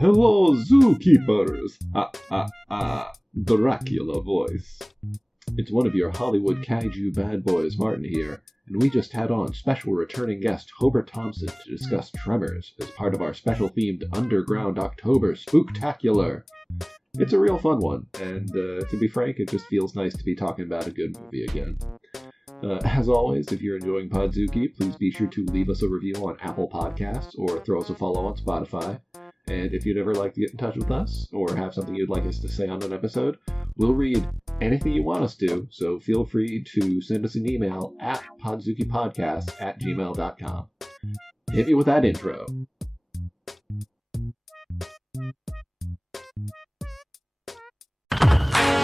Hello, zookeepers! Dracula voice. It's one of your Hollywood Kaiju Badbois, Martin here, and we just had on special returning guest Hobert Thompson to discuss Tremors as part of our special themed Underground October Spooktacular. It's a real fun one, and to be frank, it just feels nice to be talking about a good movie again. As always, if you're enjoying Podzuki, please be sure to leave us a review on Apple Podcasts or throw us a follow on Spotify. And if you'd ever like to get in touch with us, or have something you'd like us to say on an episode, we'll read anything you want us to, so feel free to send us an email at podzukipodcast@gmail.com. Hit me with that intro.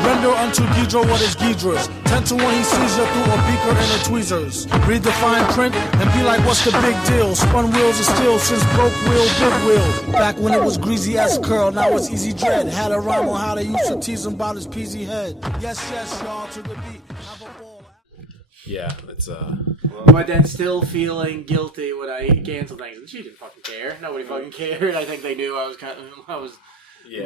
Render unto Ghidra what is Ghidra's. 10 to 1 he sees you through a beaker and a tweezers. Read the fine print and be like, what's the big deal? Spun wheels of steel since broke wheel, big wheel. Back when it was greasy as curl, now it's easy dread. Had a rhyme on how they used to tease him about his peasy head. Yes, y'all, to the beat. Have a ball. Yeah, it's But then still feeling guilty when I canceled things. And she didn't fucking care. Nobody fucking cared. I think they knew I was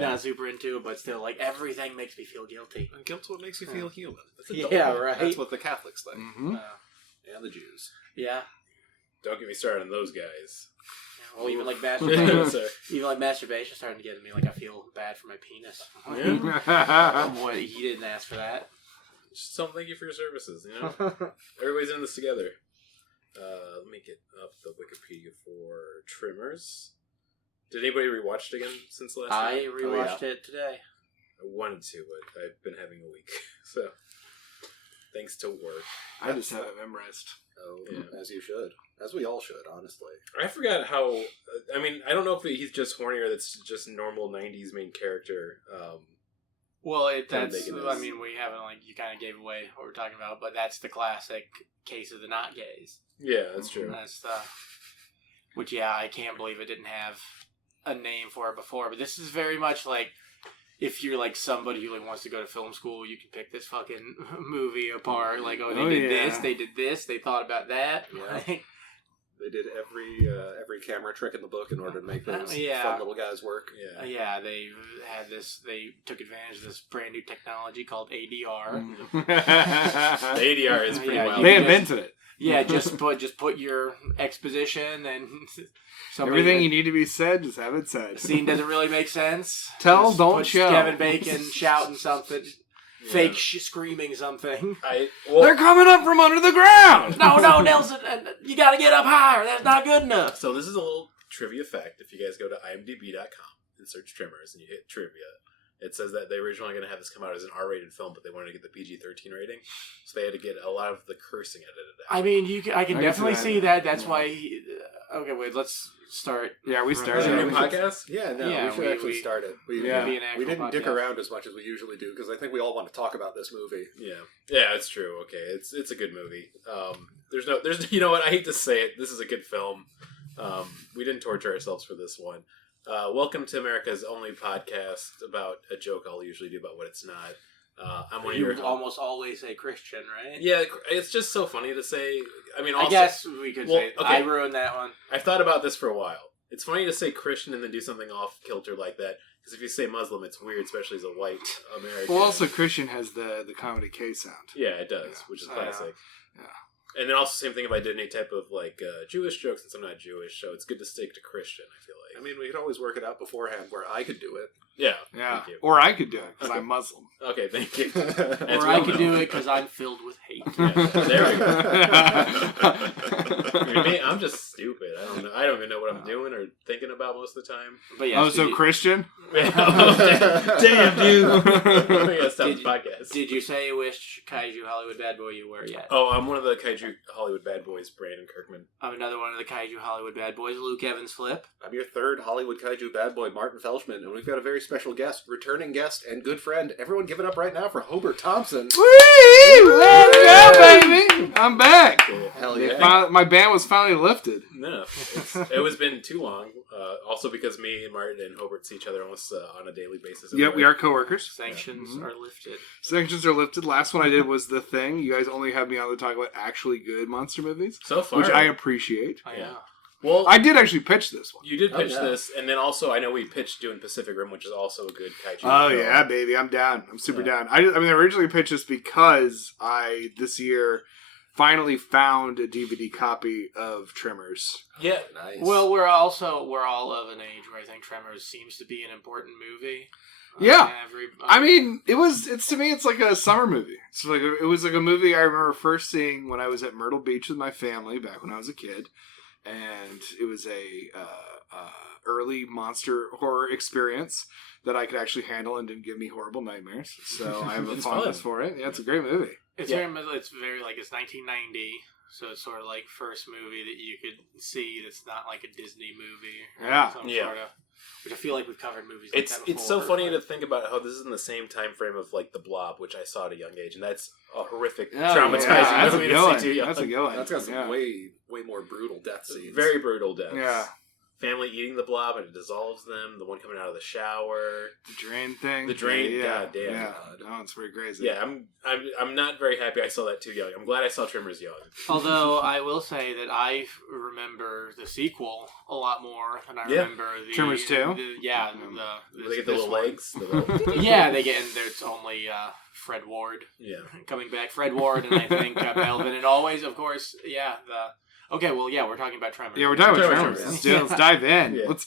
not super into it, but still, like, everything makes me feel guilty. And guilt's what makes you feel human. That's right. That's what the Catholics think. Mm-hmm. And the Jews. Yeah. Don't get me started on those guys. Well, even like masturbation starting to get to me. Like, I feel bad for my penis. Boy, he didn't ask for that. Just don't thank you for your services, you know? Everybody's in this together. Let me get up the Wikipedia for Tremors. Did anybody rewatch it again since last time? I rewatched it today. I wanted to, but I've been having a week. So, thanks to work. I just have it memorized. Oh, yeah. As you should. As we all should, honestly. I forgot how... I mean, I don't know if he's just horny or that's just normal 90s main character. Well, we haven't, like, you kind of gave away what we're talking about, but that's the classic case of the not gays. Yeah, that's true. That's which, yeah, I can't believe it didn't have a name for it before, but this is very much like if you're like somebody who like wants to go to film school, you can pick this fucking movie apart. Like, they did this, they thought about that. Yeah. They did every camera trick in the book in order to make those fun little guys work. Yeah, they had this. They took advantage of this brand new technology called ADR. The ADR is pretty wild. They invented it. Yeah, just put your exposition and everything you need to be said, just have it said. Scene doesn't really make sense. Don't show. Kevin Bacon shouting something, fake screaming something. They're coming up from under the ground. No, Nelson, you got to get up higher. That's not good enough. So this is a little trivia fact. If you guys go to imdb.com and search Tremors and you hit trivia, it says that they were originally going to have this come out as an R-rated film, but they wanted to get the PG-13 rating, so they had to get a lot of the cursing edited out. I mean, I can definitely see that. That's why. Okay, wait. Let's start. Yeah, we started. Is it a new podcast? Yeah, no, we should actually start it. We didn't dick around as much as we usually do because I think we all want to talk about this movie. Yeah, it's true. Okay, it's a good movie. There's you know what? I hate to say it. This is a good film. We didn't torture ourselves for this one. Welcome to America's only podcast about a joke I'll usually do about what it's not. I'm one of your almost always say Christian, right? Yeah, it's just so funny to say. I mean, also, I guess we could say okay. I ruined that one. I've thought about this for a while. It's funny to say Christian and then do something off kilter like that. Because if you say Muslim, it's weird, especially as a white American. Well, also Christian has the comedy K sound. Yeah, it does, which is classic. And then also same thing if I did any type of like Jewish jokes, since I'm not Jewish, so it's good to stick to Christian, I feel like. I mean, we could always work it out beforehand where I could do it. Yeah. Thank you. Or I could do it because I'm Muslim. Okay, thank you. Or I could do it because I'm filled with hate. Yeah, there we go. I mean, I'm just stupid. I don't know. I don't even know what I'm doing or thinking about most of the time. But yeah, Christian? Damn, dude. We gotta stop the podcast. Did you say which Kaiju Hollywood Badbois you were yet? Oh, I'm one of the Kaiju Hollywood Badbois, Brandon Kirkman. I'm another one of the Kaiju Hollywood Badbois, Luke Evans Flip. I'm your third Hollywood Kaiju Badboy, Martin Felshman, and we've got a very special guest, returning guest, and good friend. Everyone give it up right now for Hobert Thompson. Whee! Let's go, baby! I'm back. Hell yeah. My ban was finally lifted. No, it was been too long. Also because me and Martin and Hobert see each other almost on a daily basis. Yep, we are coworkers. Sanctions are lifted. Sanctions are lifted. Last one I did was The Thing. You guys only have me on to talk about actually good monster movies. So far. Which I appreciate. Oh, yeah. Well, I did actually pitch this one. You did pitch this, and then also I know we pitched doing Pacific Rim, which is also a good kaiju Oh film. yeah, baby, I'm down. I'm super down. I mean, I originally pitched this because I this year finally found a DVD copy of Tremors. Yeah, Nice. Well, we're all of an age where I think Tremors seems to be an important movie. Yeah, I mean, to me, it's like a summer movie. It was like a movie I remember first seeing when I was at Myrtle Beach with my family back when I was a kid, and it was a early monster horror experience that I could actually handle and didn't give me horrible nightmares. So I have a fondness for it. Yeah, it's a great movie. It's very like it's 1990, so it's sort of like first movie that you could see that's not like a Disney movie. Yeah. Sort of, which I feel like we've covered movies like that before. It's so funny to think about how this is in the same time frame of like The Blob, which I saw at a young age, and that's a horrific, traumatizing movie to see too young. That's a good one. That's got some way more brutal death scenes. Very brutal deaths. Yeah. Family eating the blob and it dissolves them. The one coming out of the shower. The drain thing. The drain. God damn. Yeah. No, it's pretty crazy. Yeah, I'm not very happy I saw that too young. I'm glad I saw Tremors young. Although I will say that I remember the sequel a lot more than I remember the Tremors 2. They get the little legs. Yeah, they get, and there's only Fred Ward. Yeah, coming back, Fred Ward, and I think Melvin, and always, of course, Okay, well, we're talking about Tremors. Yeah, we're talking about Tremors. Let's dive in. Yeah. Let's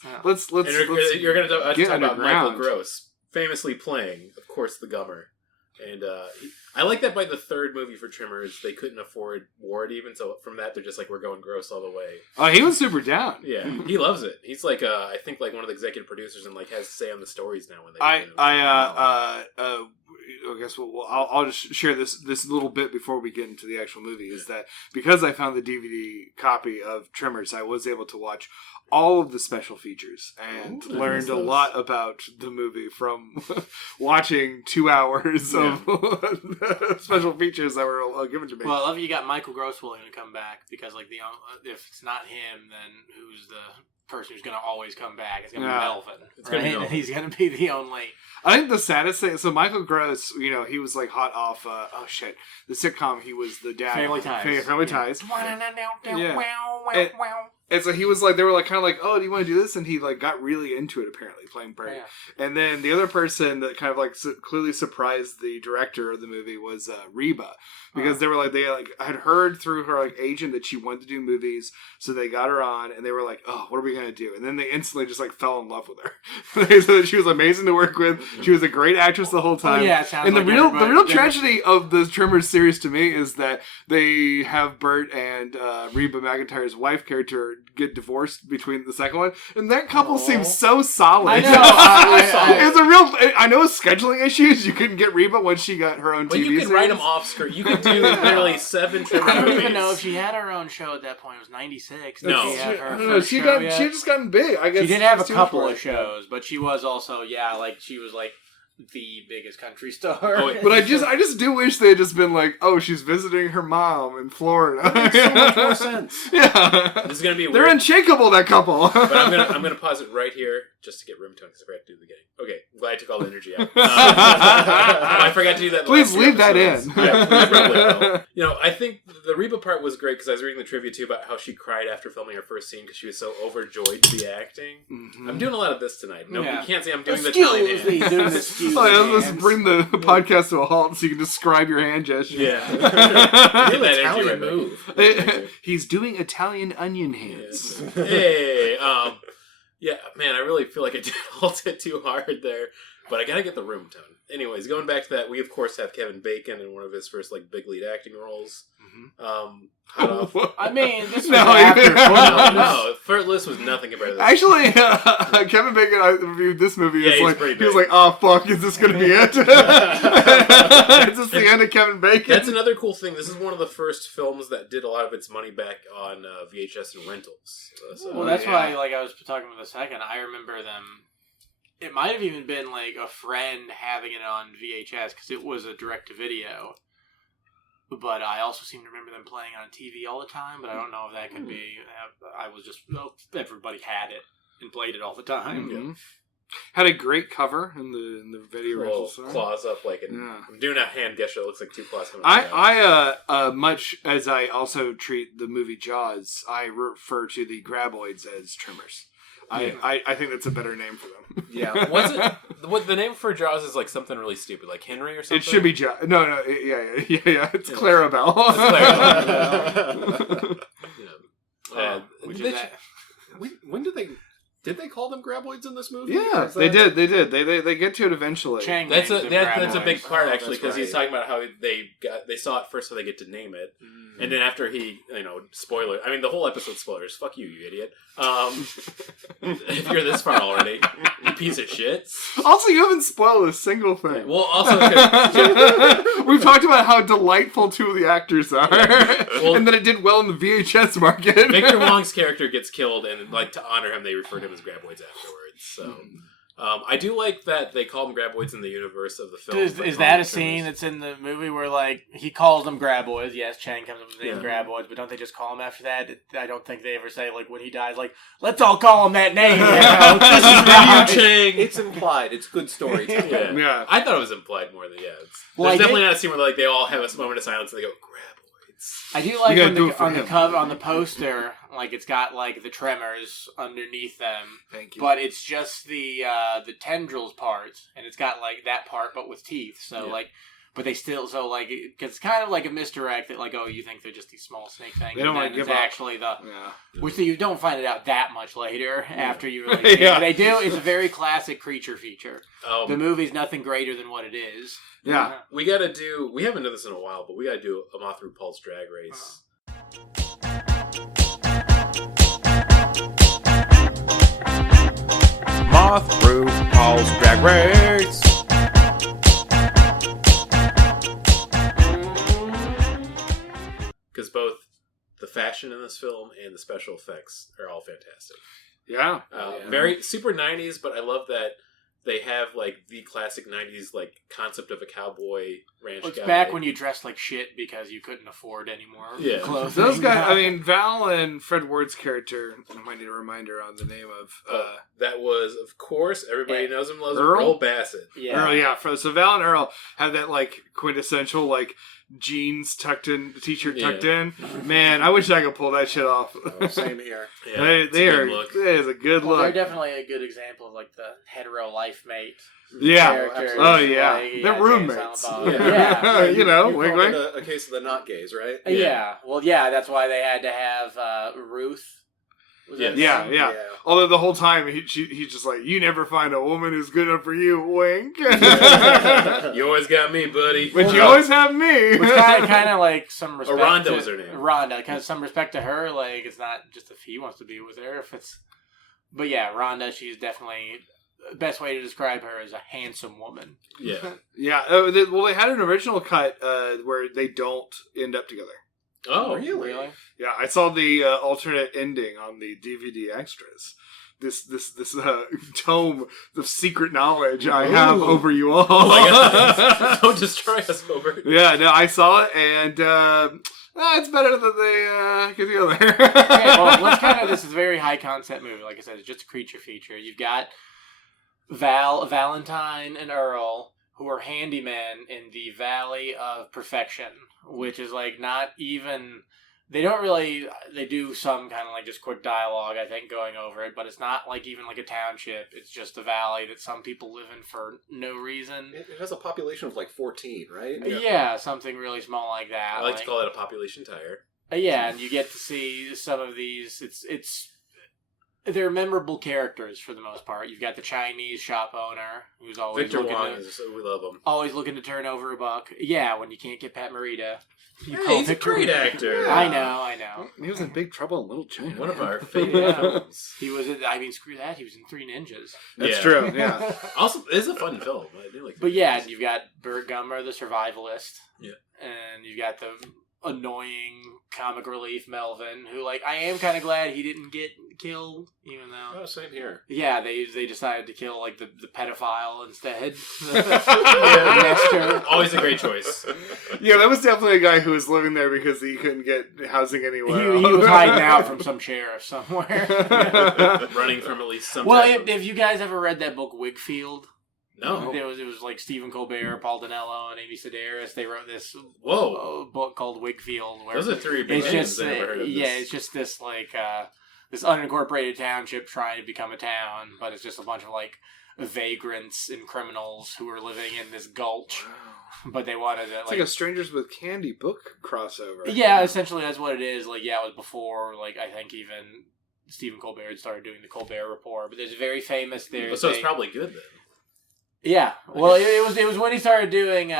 you're going to talk about underground. Michael Gross, famously playing, of course, the Gummer. And I like that by the third movie for Tremors, they couldn't afford Ward even, so from that, they're just like, we're going Gross all the way. Oh, he was super down. Yeah, he loves it. He's like, I think like one of the executive producers and like has to say on the stories now when they I guess I'll just share this little bit before we get into the actual movie. Is that because I found the DVD copy of Tremors, I was able to watch all of the special features and learned a lot about the movie from watching 2 hours of special features that were given to me. Well, I love you got Michael Gross willing to come back because like if it's not him, then who's the person who's going to always come back? It's going to be Melvin. It's going to be Melvin. He's going to be the only. I think the saddest thing. So Michael Gross, he was like hot off. The sitcom. He was the dad. Family Ties. Family Ties. Yeah. And so he was like, they were like, kind of like, oh, do you want to do this? And he like got really into it, apparently, playing Bert. Yeah. And then the other person that kind of like clearly surprised the director of the movie was Reba, because they had heard through her like agent that she wanted to do movies, so they got her on, and they were like, oh, what are we gonna do? And then they instantly just like fell in love with her. They said that she was amazing to work with. She was a great actress the whole time. Oh, yeah, it sounds and like the real tragedy of the Tremors series to me is that they have Bert and Reba McEntire's wife character get divorced between the second one, and that couple seems so solid. I know. It's a real. I know scheduling issues. You couldn't get Reba when she got her own TV you could series. write them off screen. You could do literally 7 Tremors I don't movies. even know if she had her own show at that point. It was 96. No. Did she have her I don't first know. show She yet? had just gotten big. I guess She did have a too couple much of shows, but she was also she was like the biggest country star. But I just do wish they had just been like, oh, she's visiting her mom in Florida. That makes so much more sense. Yeah, This is gonna be they're weird. unshakable, that couple. But I'm gonna pause it right here just to get room tone because I forgot to do the beginning. Okay, I'm glad I took all the energy out. I forgot to do that. Please leave that in. Yeah, please probably will. I think the Reba part was great because I was reading the trivia too about how she cried after filming her first scene because she was so overjoyed to be acting. Mm-hmm. I'm doing a lot of this tonight. No, you can't say I'm doing the Italian hand. Let's bring the podcast to a halt so you can describe your hand gesture. Yeah, get that energy right move. He's doing Italian onion hands. Hey, yeah, man, I really feel like I did halt it too hard there, but I gotta get the room tone. Anyways, going back to that, we of course have Kevin Bacon in one of his first like big lead acting roles. I mean, this was No, after no, Footloose was nothing compared to this. Actually, Kevin Bacon, I reviewed this movie. Yeah, He pretty was big. like, oh, fuck, is this going to be it? Is this the end of Kevin Bacon? That's another cool thing. This is one of the first films that did a lot of its money back on VHS and rentals. Well, that's why, like I was talking about a second, I remember them. It might have even been like a friend having it on VHS because it was a direct-to-video. But I also seem to remember them playing on TV all the time, but I don't know if that could be. I was just, everybody had it and played it all the time. Mm-hmm. Had a great cover in the video Little rental. claws up like I'm doing a hand gesture. It looks like two claws coming out. I much as I also treat the movie Jaws, I refer to the graboids as Tremors. I think that's a better name for them. Yeah. Was it what the name for Jaws is like something really stupid, like Henry or something? It should be Jaws. No, yeah. It's Clarabelle. Which is that? When did they call them graboids in this movie? Yeah, they did. They get to it eventually. Chang That's a graboids. big part actually, because right. he's talking about how they saw it first, so they get to name it, and then after he spoiler. I mean, the whole episode spoilers. Fuck you, you idiot. If you're this far already, you piece of shit. Also, you haven't spoiled a single thing. Well, also we've talked about how delightful two of the actors are, Well, and that it did well in the VHS market. Victor Wong's character gets killed, and like to honor him, they refer to him as graboids afterwards. So. I do like that they call them graboids in the universe of the film. Is that a scene that's in the movie where, like, he calls them graboids? Yes, Chang comes up with the name graboids, but don't they just call him after that? I don't think they ever say, like, when he dies, like, let's all call him that name. This is you, Chang. It's implied. It's good storytelling. Yeah. I thought it was implied more than Well, there's definitely not a scene where like they all have a moment of silence and they go graboids. I do like on the cover, on the Mm-hmm. poster, like it's got like the Tremors underneath them. Thank you. But it's just the tendrils part, and it's got like that part, but with teeth. So but they still because it's kind of like a misdirect that like, oh, you think they're just these small snake things. They don't want to give up. Actually Yeah. which you don't find it out that much later after you like they do. It's a very classic creature feature. The movie's nothing greater than what it is. Yeah. We haven't done this in a while, but we gotta do a Moth RuPaul's Drag Race. Moth RuPaul's Drag Race. Because both the fashion in this film and the special effects are all fantastic. Yeah. Very super 90s, but I love that they have like the classic 90s like concept of a cowboy ranch It's guy. back when you dressed like shit because you couldn't afford any more clothes. Those guys, I mean, Val and Fred Ward's character, I might need a reminder on the name of... that was, of course, everybody knows him, loves him, Earl? Earl Bassett. Yeah. Earl, yeah. So Val and Earl have that, like, quintessential, like, jeans tucked in, t-shirt tucked in. Man, I wish I could pull that shit off. Same here. Yeah, They are. It is a good look. They're definitely a good example of like the hetero life mate. Yeah. Characters. Oh, yeah. Like, They're roommates. Yeah. You know, you wink, called wink. it a case of the not gays, right? Yeah. Well, yeah, that's why they had to have Ruth. Was that Yes. her Yeah. name? Although the whole time he's just like, you never find a woman who's good enough for you, wink. You always got me, buddy. But you always have me. Which kind of like some respect. Rhonda was her name. Rhonda, kind of some respect to her. Like it's not just if he wants to be with her, if it's. But yeah, Rhonda, she's definitely the best way to describe her is a handsome woman. Yeah. Yeah. Well, they had an original cut where they don't end up together. Oh, Really? Yeah, I saw the alternate ending on the DVD extras. This tome of secret knowledge I have over you all. Oh my God. Don't destroy us, Hobert. Yeah, no, I saw it, and it's better that they get together. Okay, well, let's this is a very high concept movie. Like I said, it's just a creature feature. You've got Valentine and Earl, who are handymen in the Valley of Perfection, which is like not even. They don't really. They do some kind of like just quick dialogue, I think, going over it, but it's not like even like a township. It's just a valley that some people live in for no reason. It has a population of like 14, right? Yeah, something really small like that. I like to call it a population tire. Yeah, and you get to see some of these. They're memorable characters for the most part. You've got the Chinese shop owner who's always Victor looking Wong, to, we love him. always looking to turn over a buck. Yeah, when you can't get Pat Morita. Hey, he's a great actor. I know. He was in Big Trouble in Little China. One of our favorite films. He was in, screw that, he was in Three Ninjas. That's Yeah. true, yeah. Also, it's a fun film. I do like. But yeah, you've got Burt Gummer, the survivalist. Yeah. And you've got the annoying comic relief Melvin, who, like, I am kind of glad he didn't get killed, even though... Oh, same here. Yeah, they decided to kill, like, the pedophile instead. Yeah. Always a great choice. Yeah, that was definitely a guy who was living there because he couldn't get housing anywhere. He was hiding out from some sheriff somewhere. Running from at least some Well, type of... if you guys ever read that book, Wigfield... No. It was like Stephen Colbert, Paul Dinello, and Amy Sedaris. They wrote this book called Wigfield. Where Those are three big it's names. just I never heard of this. it's just this like this unincorporated township trying to become a town, but it's just a bunch of like vagrants and criminals who are living in this gulch. But they wanted to It's like a Strangers with Candy book crossover. Yeah, essentially that's what it is. Like, yeah, it was before like I think even Stephen Colbert had started doing the Colbert Report. But there's a very famous there. So it's probably good then. Yeah, well, it was when he started doing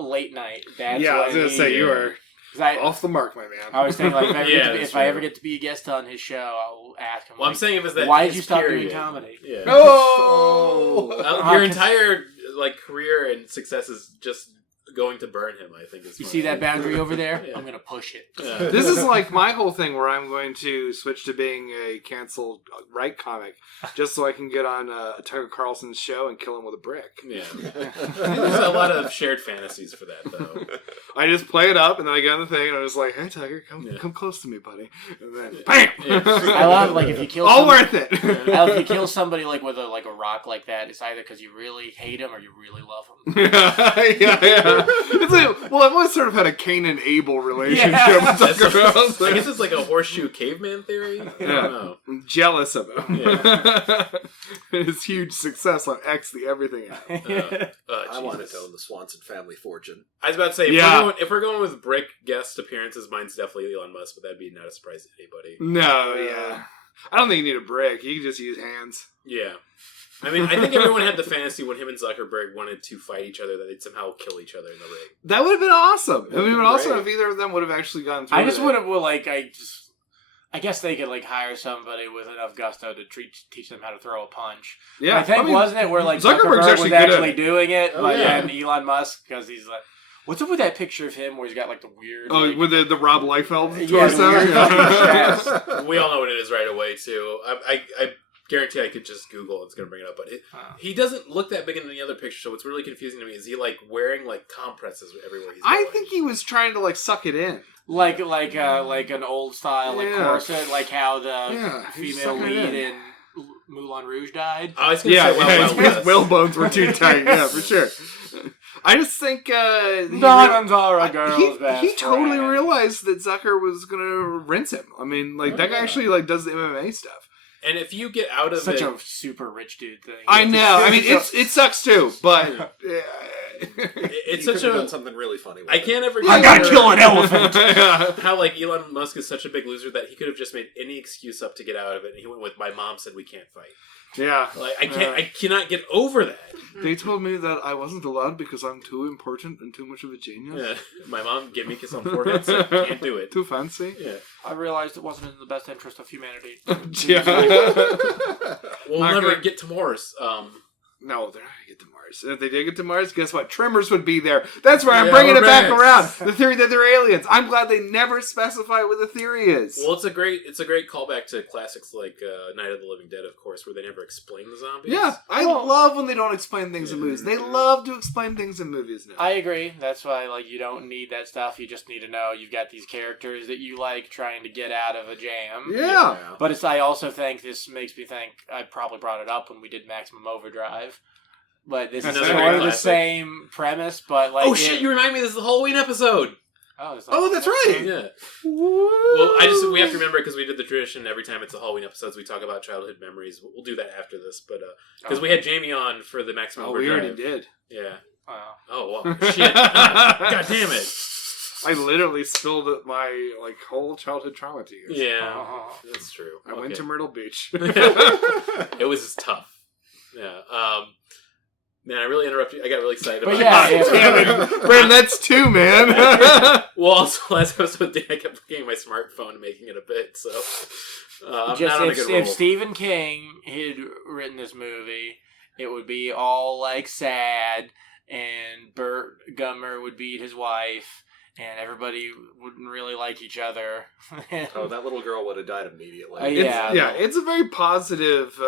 late night. That's I was gonna say you were off the mark, my man. I was thinking like if I ever get to be a guest on his show, I'll ask him. Well, I'm saying if that why did you stop doing comedy? Yeah. Oh, Your entire like career and success is just going to burn him. I think. You see that boundary over there? Yeah. I'm gonna push it. Yeah. This is like my whole thing where I'm going to switch to being a canceled right comic just so I can get on Tucker Carlson's show and kill him with a brick. Yeah. There's a lot of shared fantasies for that, though. I just play it up and then I get on the thing and I'm just like, hey, Tucker, come close to me, buddy. And then, bam! Yeah. I love like if you kill all worth it. If you kill somebody like with a rock like that, it's either because you really hate him or you really love him. yeah. It's like, well, I've always sort of had a Cain and Abel relationship with Tucker Carlson. I guess it's like a horseshoe caveman theory. I don't know. I'm jealous of him. Yeah. His huge success on X the everything out. I wanted to own the Swanson family fortune. I was about to say, if we're going with brick guest appearances, mine's definitely Elon Musk, but that'd be not a surprise to anybody. No, yeah. I don't think you need a brick. You can just use hands. Yeah. I mean, I think everyone had the fantasy when him and Zuckerberg wanted to fight each other that they'd somehow kill each other in the ring. That would have been awesome. It would have been awesome if either of them would have actually gone through. I just would have I guess they could like hire somebody with enough gusto to teach them how to throw a punch. Yeah, I think wasn't it where like Zuckerberg's Zuckerberg was actually good doing it, Oh, but yeah. then Elon Musk because he's like, what's up with that picture of him where he's got like the weird? Oh, like, with the Rob Liefeld Yeah, torso. the weird fucking chest. We all know what it is right away, too. I guarantee I could just Google it's going to bring it up, but he doesn't look that big in any other picture, so what's really confusing to me is he like wearing like compresses everywhere he's going. I think he was trying to like suck it in. like an old style like corset, like how the he's female sucking it lead in Moulin Rouge died. I was going to say, his whalebones were too tight. Yeah, for sure. I just think Diamonds are a girl's best he totally friend. realized that Zucker was gonna rinse him. I mean, like that guy actually like does the MMA stuff. And if you get out of Such it... a super rich dude thing. I know. I mean, it sucks too, but it's He such could have a... done something really funny with I it. can't ever... I gotta kill an elephant! How, like, Elon Musk is such a big loser that he could have just made any excuse up to get out of it, and he went with, my mom said we can't fight. Yeah. Like, I cannot get over that. They told me that I wasn't allowed because I'm too important and too much of a genius. Yeah. My mom gave me a kiss on the forehead, so I can't do it. Too fancy. Yeah. I realized it wasn't in the best interest of humanity. Yeah. We'll never get to Mars. No, they're not going to get to Mars. If they did get to Mars, guess what? Tremors would be there. That's why I'm Yeah, bringing it back right. around. The theory that they're aliens. I'm glad they never specify what the theory is. Well, it's a great callback to classics like Night of the Living Dead, of course, where they never explain the zombies. Yeah, I love when they don't explain things in movies. They love to explain things in movies now. I agree. That's why, like, you don't need that stuff. You just need to know you've got these characters that you like trying to get out of a jam. Yeah. But I also think this makes me think, I probably brought it up when we did Maximum Overdrive. But this is Another sort great of the classic. same premise, but like... Oh shit, you remind me this is the Halloween episode! Oh, that's right! Yeah. Well, we have to remember, because we did the tradition every time it's a Halloween episodes, we talk about childhood memories. We'll do that after this, but, because we had Jamie on for the Maximum Oh, we Overdrive. already did. Yeah. Wow. Oh, well, shit. God damn it. I literally spilled my whole childhood trauma to you. Yeah, that's true. I went to Myrtle Beach. It was tough. Yeah. Man, I really interrupted you. I got really excited But about yeah, Brandon, that's two, man. Well, also, last episode, I kept looking at my smartphone and making it a bit, so I'm just not on a good roll. if Stephen King had written this movie, it would be all, like, sad, and Burt Gummer would beat his wife, and everybody wouldn't really like each other. Oh, that little girl would have died immediately. It's a very positive,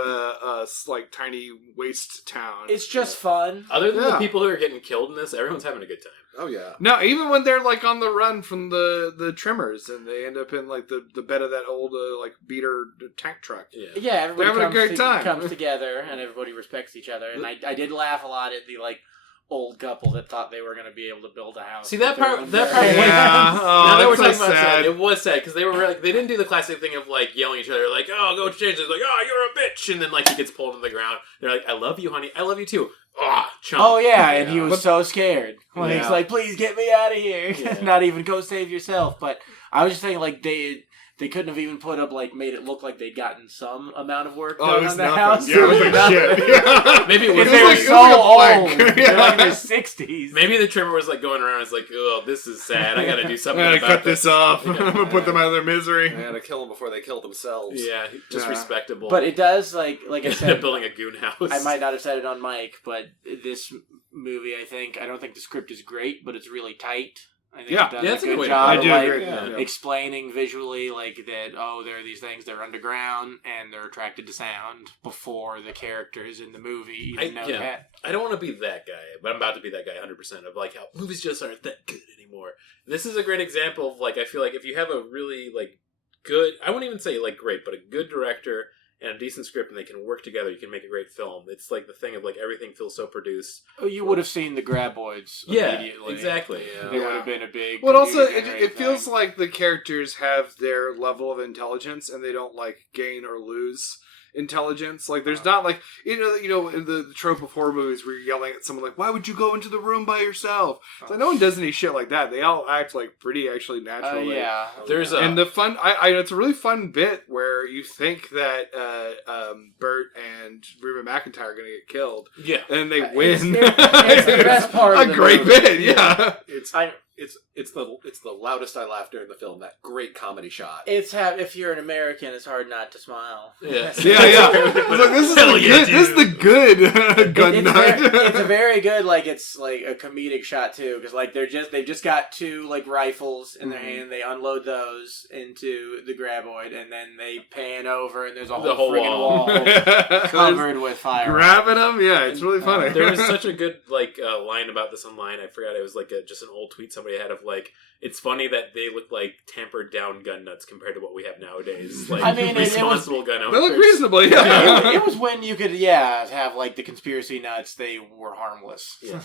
like tiny waste town. It's just fun. Other than the people who are getting killed in this, everyone's having a good time. Oh yeah. No, even when they're like on the run from the Tremors, and they end up in like the bed of that old like beater tank truck. Yeah, everybody having a great time. comes together, and everybody respects each other. And I did laugh a lot at the like old couple that thought they were going to be able to build a house. See that part? Yeah. Now that we're talking about sad. it was sad because they were like they didn't do the classic thing of like yelling at each other like, "Oh, go change this!" Like, "Oh, you're a bitch," and then like he gets pulled to the ground. They're like, "I love you, honey. I love you too." Chump. Oh yeah, and he was so scared when Yeah. he's like, "Please get me out of here!" Yeah. Not even go save yourself. But I was just thinking, like they couldn't have even put up like made it look like they'd gotten some amount of work done on the house. Yeah, it was like shit. Yeah. Maybe it If was they were like, so old, blank. they're like in their 60s. maybe the trimmer was like going around. It's like, "Oh, this is sad. I got to do I'm something gonna about cut this off. I'm Yeah. gonna put them out of their misery. They had to kill them before they killed themselves. Yeah, just Yeah. respectable. But it does like I They're said, building a goon house. I might not have said it on mic, but this movie, I don't think the script is great, but it's really tight. I think Yeah. it does Yeah, a it's a good good way to job I of do like, agree. yeah. explaining visually like that. Oh, there are these things. They're underground and they're attracted to sound before the characters in the movie even know that. I don't want to be that guy, but I'm about to be that guy 100% of like how movies just aren't that good anymore. This is a great example of like I feel like if you have a really like good, I wouldn't even say like great, but a good director and a decent script and they can work together, you can make a great film. It's like the thing of like everything feels so produced. Oh, you would have seen the Graboids Yeah, immediately. exactly. They would have been a big. Well, also, computer-generated it feels thing. like the characters have their level of intelligence, and they don't like gain or lose intelligence. Like, there's not like you know, in the trope of horror movies where you're yelling at someone like, "Why would you go into the room by yourself?" It's like no one does any shit like that. They all act like pretty actually natural. yeah. There's a And the fun, it's a really fun bit where you think that Bert and Reba McEntire are going to get killed, yeah. and they It's win. the best part of a the great movie. bit, yeah. It's the loudest I laughed during the film. That great comedy shot. If you're an American, it's hard not to smile. Yeah. Yeah. It's like, this is Hell the yeah, good. This is the good gun nut. It's a very good, like, it's like a comedic shot too, because like they've just got two like rifles in their hand. They unload those into the graboid, and then they pan over, and there's a whole friggin' wall covered with fire. Grabbing them, yeah, it's really funny. There was such a good like line about this online. I forgot it was like just an old tweet somebody had of like it's funny that they look like tampered down gun nuts compared to what we have nowadays. Like I mean, responsible gun owners. They look reasonable, yeah. It was when you could, have like the conspiracy nuts. They were harmless. Yeah.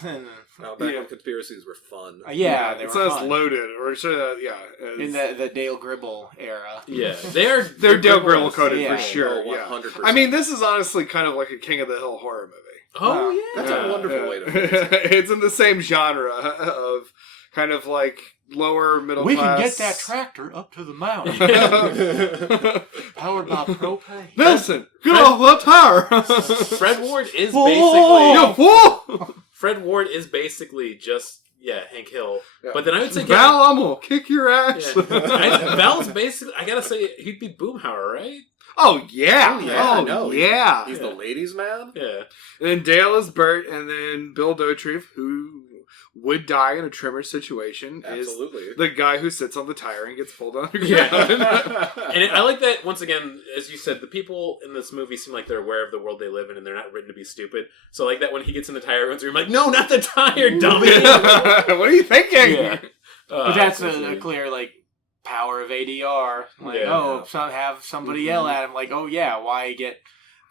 Back when conspiracies were fun. They it's were not as fun. loaded, or In the Dale Gribble era. Yeah, they're Dale Gribble coded Yeah. for sure. Oh, Yeah. 100%. I mean, this is honestly kind of like a King of the Hill horror movie. Oh yeah, That's a wonderful way to put it. It's in the same genre of kind of like lower middle We class. can get that tractor up to the mountain. Powered by propane. Listen, get off that tire. Fred Ward is You basically fool! Fred Ward is basically just Hank Hill. Yeah. But then I would say Val, I'm gonna kick your ass. Val's basically. I gotta say he'd be Boomhauer, right? Oh yeah, Oh, yeah, oh no, yeah. He's the ladies' man. Yeah. And then Dale is Bert, and then Bill Dauterive, who would die in a Tremors situation, Absolutely. is the guy who sits on the tire and gets pulled on the ground. Yeah. And I like that, once again, as you said, the people in this movie seem like they're aware of the world they live in and they're not written to be stupid. So I like that when he gets in the tire, everyone's like, no, not the tire, dummy! What are you thinking? Yeah. But that's a clear, like, power of ADR. Like, have somebody yell at him, like, oh yeah, why get...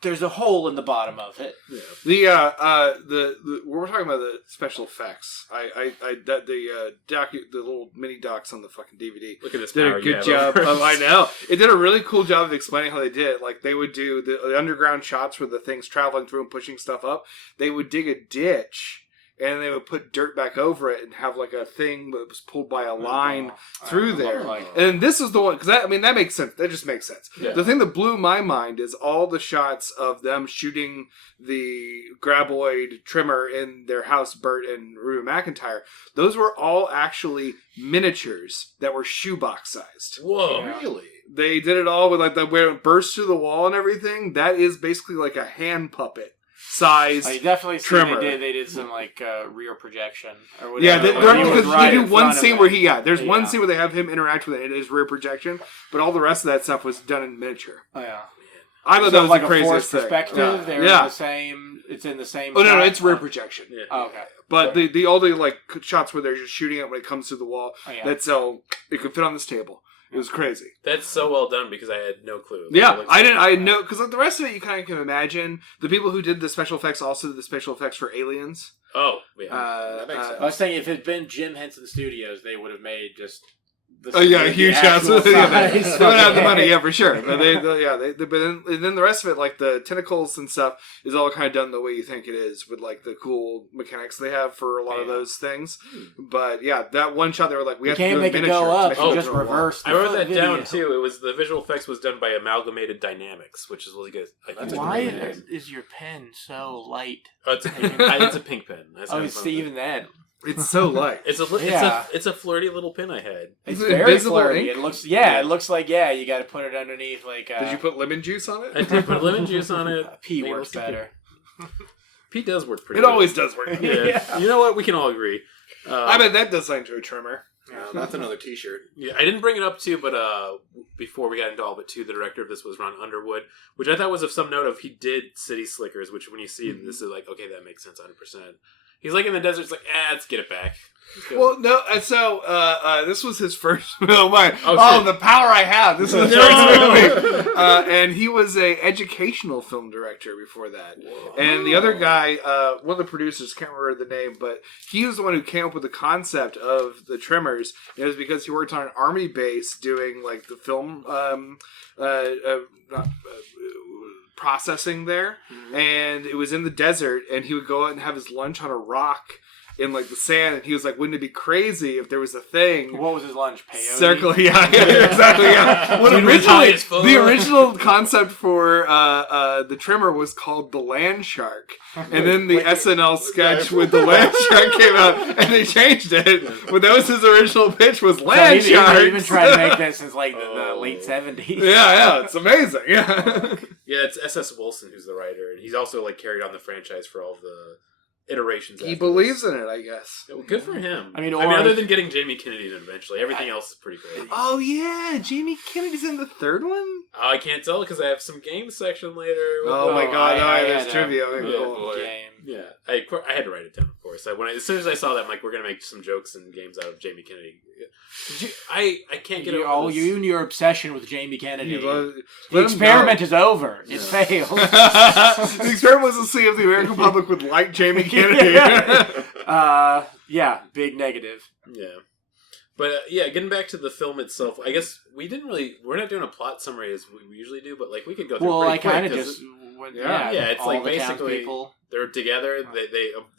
There's a hole in the bottom of it. Yeah. The we're talking about the special effects. The little mini docs on the fucking DVD Look at this did power a you good have job. over us. I know it did a really cool job of explaining how they did it. Like they would do the underground shots where the thing's traveling through and pushing stuff up. They would dig a ditch. And they would put dirt back over it and have like a thing that was pulled by a line through there. And this is the one, because that makes sense. That just makes sense. Yeah. The thing that blew my mind is all the shots of them shooting the graboid trimmer in their house, Bert and Reba McEntire. Those were all actually miniatures that were shoebox sized. Whoa. Really? They did it all with like where it burst through the wall and everything. That is basically like a hand puppet. size. I definitely see trimmer. they did some like rear projection or whatever. Yeah, because they do one scene where there's one Yeah. scene where they have him interact with it. It is rear projection, but all the rest of that stuff was done in miniature. Oh yeah. I thought So that was like the a craziest forced thing. perspective. They're in the same. It's in the same. Oh no, shot? it's rear projection. Yeah. Oh, okay. But the all the like shots where they're just shooting it when it comes through the wall. Oh, yeah. That's so it could fit on this table. It was crazy. That's so well done because I had no clue. Yeah, I know because the rest of it you kind of can imagine. The people who did the special effects also did the special effects for Aliens. Oh, yeah. That makes sense. I was saying if it had been Jim Henson Studios, they would have made just. Huge shots. actual They size. would have the money, yeah, for sure. But then the rest of it, like the tentacles and stuff, is all kind of done the way you think it is, with like the cool mechanics they have for a lot of those things. But yeah, that one shot they were like, we You have to can't do make a it miniature go to up. make You it just go on. reverse. I wrote that video. down too. It was the visual effects was done by Amalgamated Dynamics, which is like a Why great name. is your pen so light? Oh, it's a pink pen. That's Oh, how you it's see, even then. It's so light. It's a flirty little pin I had. It's Is it very invisible flirty. ink? It looks, it looks like you got to put it underneath like. Did you put lemon juice on I it? did put lemon juice on it. P Maple works syrup. better. P does work pretty. It good. always does work. Yeah. You know what? We can all agree. I bet that does something to a trimmer. That's another T-shirt. Yeah, I didn't bring it up too, but before we got into all but two, the director of this was Ron Underwood, which I thought was of some note. Of he did City Slickers, which when you see it, this is like, okay, that makes sense 100%. He's like in the desert. It's like, let's get it back. Well, no, so this was his first. Oh my! Oh, Oh, shit. the power I have! This was his first movie, and he was a educational film director before that. And the other guy, one of the producers, can't remember the name, but he was the one who came up with the concept of the Tremors. It was because he worked on an army base doing like the film processing there, and it was in the desert, and he would go out and have his lunch on a rock in like the sand, and he was like, wouldn't it be crazy if there was a thing? What was his lunch? Peyote? Circle, yeah, exactly, yeah. When Dude was high originally, as fuck. the original concept for the Tremor was called the Land Shark, and then the SNL sketch with the Land Shark came out, and they changed it. But that was his original pitch was Land Shark. They've been trying to make that since like the late 70s. Yeah, it's amazing. Yeah. Yeah, it's S.S. Wilson who's the writer, and he's also like carried on the franchise for all the iterations. He after believes this. in it, I guess. Yeah, well, good for him. I mean, other than getting Jamie Kennedy in eventually, everything else is pretty great. Oh yeah, Jamie Kennedy's in the third one. I can't tell because I have some game section later. Oh my god, there's had trivia. yeah, boy. Game. Yeah, I had to write it down, of course. As soon as I saw that, I'm like, we're gonna make some jokes and games out of Jamie Kennedy. I can't get over this. You and your obsession with Jamie Kennedy. Let The him experiment go. is over. It failed. The experiment was to see if the American public would like Jamie Kennedy. Yeah, big negative. Yeah. But getting back to the film itself, I guess we're not doing a plot summary as we usually do, but like we could go through Well, pretty I quick, kind of 'cause just Yeah, it's all like the basically townspeople. they're together.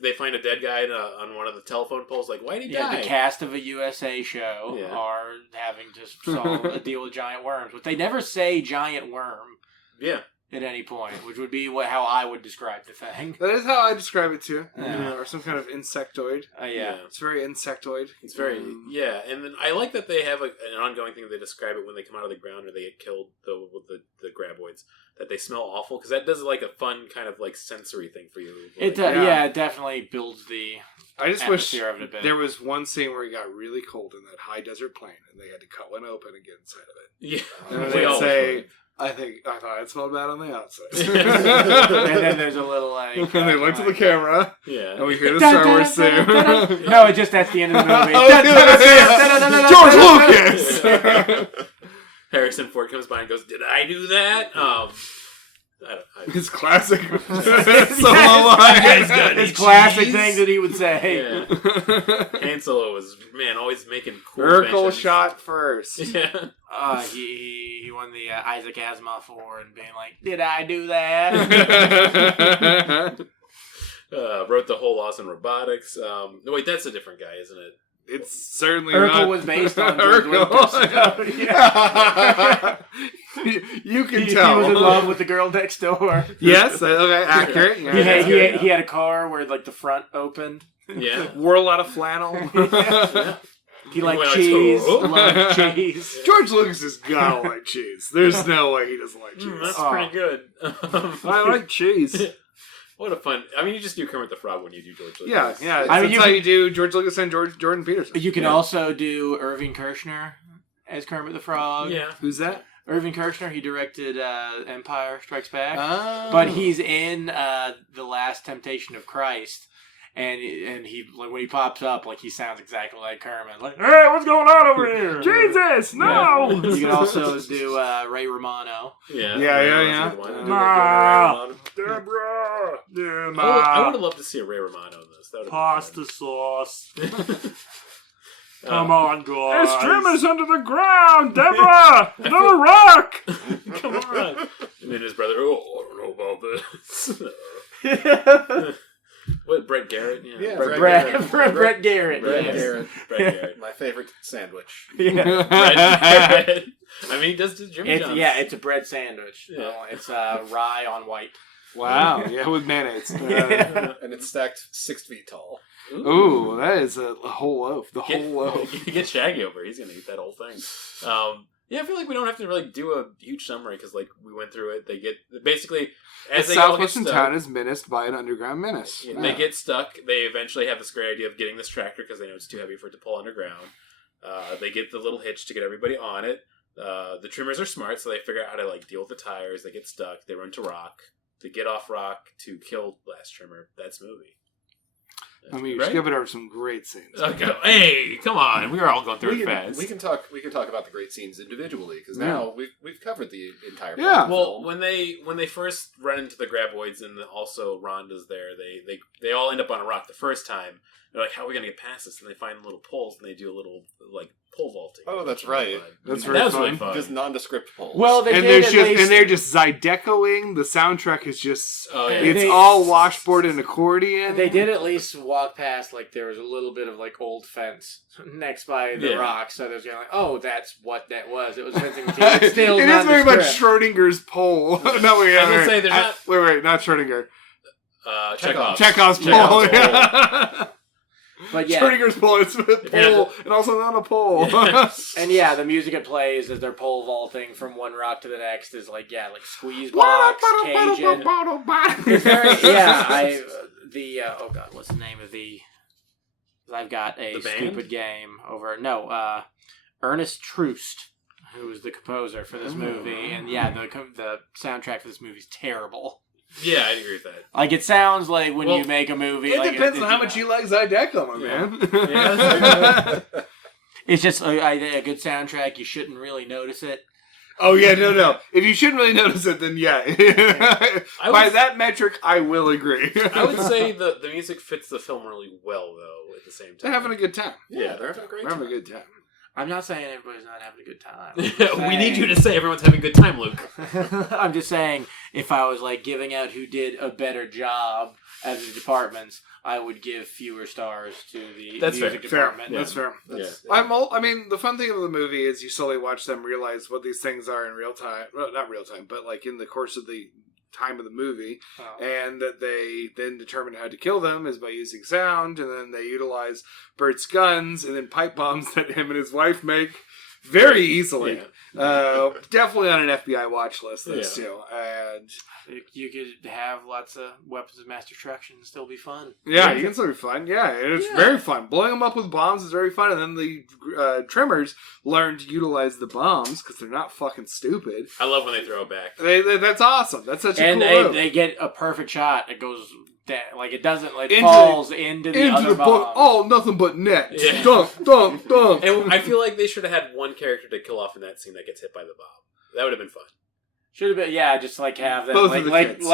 They find a dead guy on one of the telephone poles. Like, why did he Yeah, die? the cast of a USA show Yeah. are having to solve a deal with giant worms, but they never say giant worm Yeah, at any point, which would be how I would describe the thing. That is how I describe it too. Yeah. Or some kind of insectoid. Yeah. It's very insectoid. it's very and then I like that they have an ongoing thing. They describe it when they come out of the ground or they get killed with the graboids. That they smell awful because that does like a fun kind of like sensory thing for you. Like, It definitely builds the I just wish atmosphere of it a bit. there was one scene where it got really cold in that high desert plain and they had to cut one open and get inside of it. yeah. And We they'd all say, I thought it smelled bad on the outside. And then there's a little like... And they looked at the camera Yeah. and we hear the Star Wars theme. No, it's just that's the end of the movie. George Lucas! Harrison Ford comes by and goes, "Did I do that?" His classic. Yes. So line. His classic thing that he would say. Yeah. Han Solo was always making cool. Urkel inventions. shot first. Yeah. He won the Isaac Asimov Award and being like, "Did I do that?" Wrote the whole Lost in Robotics. No, wait, that's a different guy, isn't it? It's certainly Urkel not. was based on George Lucas. You can He tell. was in love with the girl next door. Yes, okay, accurate. He Yeah, had, he had a car where like the front opened. Yeah. wore a lot of flannel. He liked went on cheese. tour. Loved cheese. George Lucas has gotta like cheese. There's no way he doesn't like cheese. That's Oh. pretty good. I like cheese. What a fun... I mean, you just do Kermit the Frog when you do George Lucas. Yeah. I mean, That's how you do George Lucas and Jordan Peterson. You can also do Irving Kershner as Kermit the Frog. Yeah. Who's that? Irving Kershner, he directed Empire Strikes Back. Oh. But he's in The Last Temptation of Christ. And he, like, when he pops up, like, he sounds exactly like Kermit. Like, hey, what's going on over here? Jesus, no! Yeah. You can also do Ray Romano. Yeah. Yeah. Ma! Deborah! I would have loved to see a Ray Romano in this. That would have been sauce. fun. Come on, guys. There's Tremors under the ground, Deborah! Another rock! Come on. And then his brother, I don't know about this. What, Brett Garrett? Yeah, Brett Garrett. Brett Yes. Garrett. Brett Garrett. My favorite sandwich. Yeah. Brett Garrett. I mean, he does Jimmy John's. Yeah, it's a bread sandwich. Yeah. It's rye on white. Wow, yeah, with mayonnaise. And it's stacked 6 feet tall. Ooh, that is a whole loaf. The whole loaf. Get Shaggy over. He's going to eat that whole thing. Yeah, I feel like we don't have to really do a huge summary because, like, we went through it. They get basically as The they all get southwestern stuck. town is menaced by an underground menace. Yeah, they get stuck. They eventually have this great idea of getting this tractor because they know it's too heavy for it to pull underground. They get the little hitch to get everybody on it. The Tremors are smart, so they figure out how to like deal with the tires. They get stuck. They run to Rock. They get off Rock to kill Last Tremor. That's movie. I mean, you right? skipping over some great scenes. Okay. Hey, come on. We were all going through it fast. We can talk about the great scenes individually because now we've covered the entire. Yeah. Well, when they first run into the Graboids and also Rhonda's there, they all end up on a rock the first time. They're like, how are we going to get past this? And they find little poles and they do a little like pole vaulting. Oh, that's right. That's that very was fun. really fun. Just nondescript poles. Well, they And did there's at least... and they're just Zydecoing. The soundtrack is just it's They- all washboard and accordion. They did at least walk past, like, there was a little bit of, like, old fence next by the rock, so there's kind of like, oh, that's what that was. It was fencing material. It's still It is very much nondescript. Schrodinger's pole. No, wait, I was gonna say, there's not- wait, not Schrodinger. Chekhov's Chekhov's pole. But yeah, Schrodinger's pole. It's a pole and also not a pole. and yeah, the music it plays as they're pole vaulting from one rock to the next is like, yeah, like Squeeze Box, Cajun. It's very, oh god, what's the name of the... I've got a stupid game over... No, Ernest Troost, who was the composer for this movie, and yeah, the soundtrack for this movie is terrible. Yeah, I agree with that. Like, it sounds like when you make a movie... It like, depends on how much you like Zydeco, my man. Yeah, it's just a good soundtrack. You shouldn't really notice it. Oh, yeah, no. If you shouldn't really notice it, then yeah. By that metric, I will agree. I would say the music fits the film really well, though, at the same time. They're having a good time. Yeah, they're having a great time. Having a good time. I'm not saying everybody's not having a good time. We need you to say everyone's having a good time, Luke. I'm just saying, if I was like giving out who did a better job as the departments, I would give fewer stars to the music department. That's fair. Yeah. I mean, the fun thing of the movie is you slowly watch them realize what these things are in real time. Well, not real time, but like in the course of the time of the movie, and that they then determine how to kill them is by using sound, and then they utilize Bert's guns and then pipe bombs that him and his wife make very easily. Yeah. Definitely on an FBI watch list, those two. And you could have lots of weapons of mass destruction and still be fun. yeah, you can still be fun. Yeah, it's very fun. Blowing them up with bombs is very fun, and then the Tremors learn to utilize the bombs because they're not fucking stupid. I love when they throw it back. That's awesome. That's such a And cool move. they get a perfect shot. It goes down, like it doesn't like falls into the other bomb. Oh, nothing but net. Yeah. Dunk. And I feel like they should have had one character to kill off in that scene that gets hit by the bomb. That would have been fun. Should have been, just like have them, Both of the kids.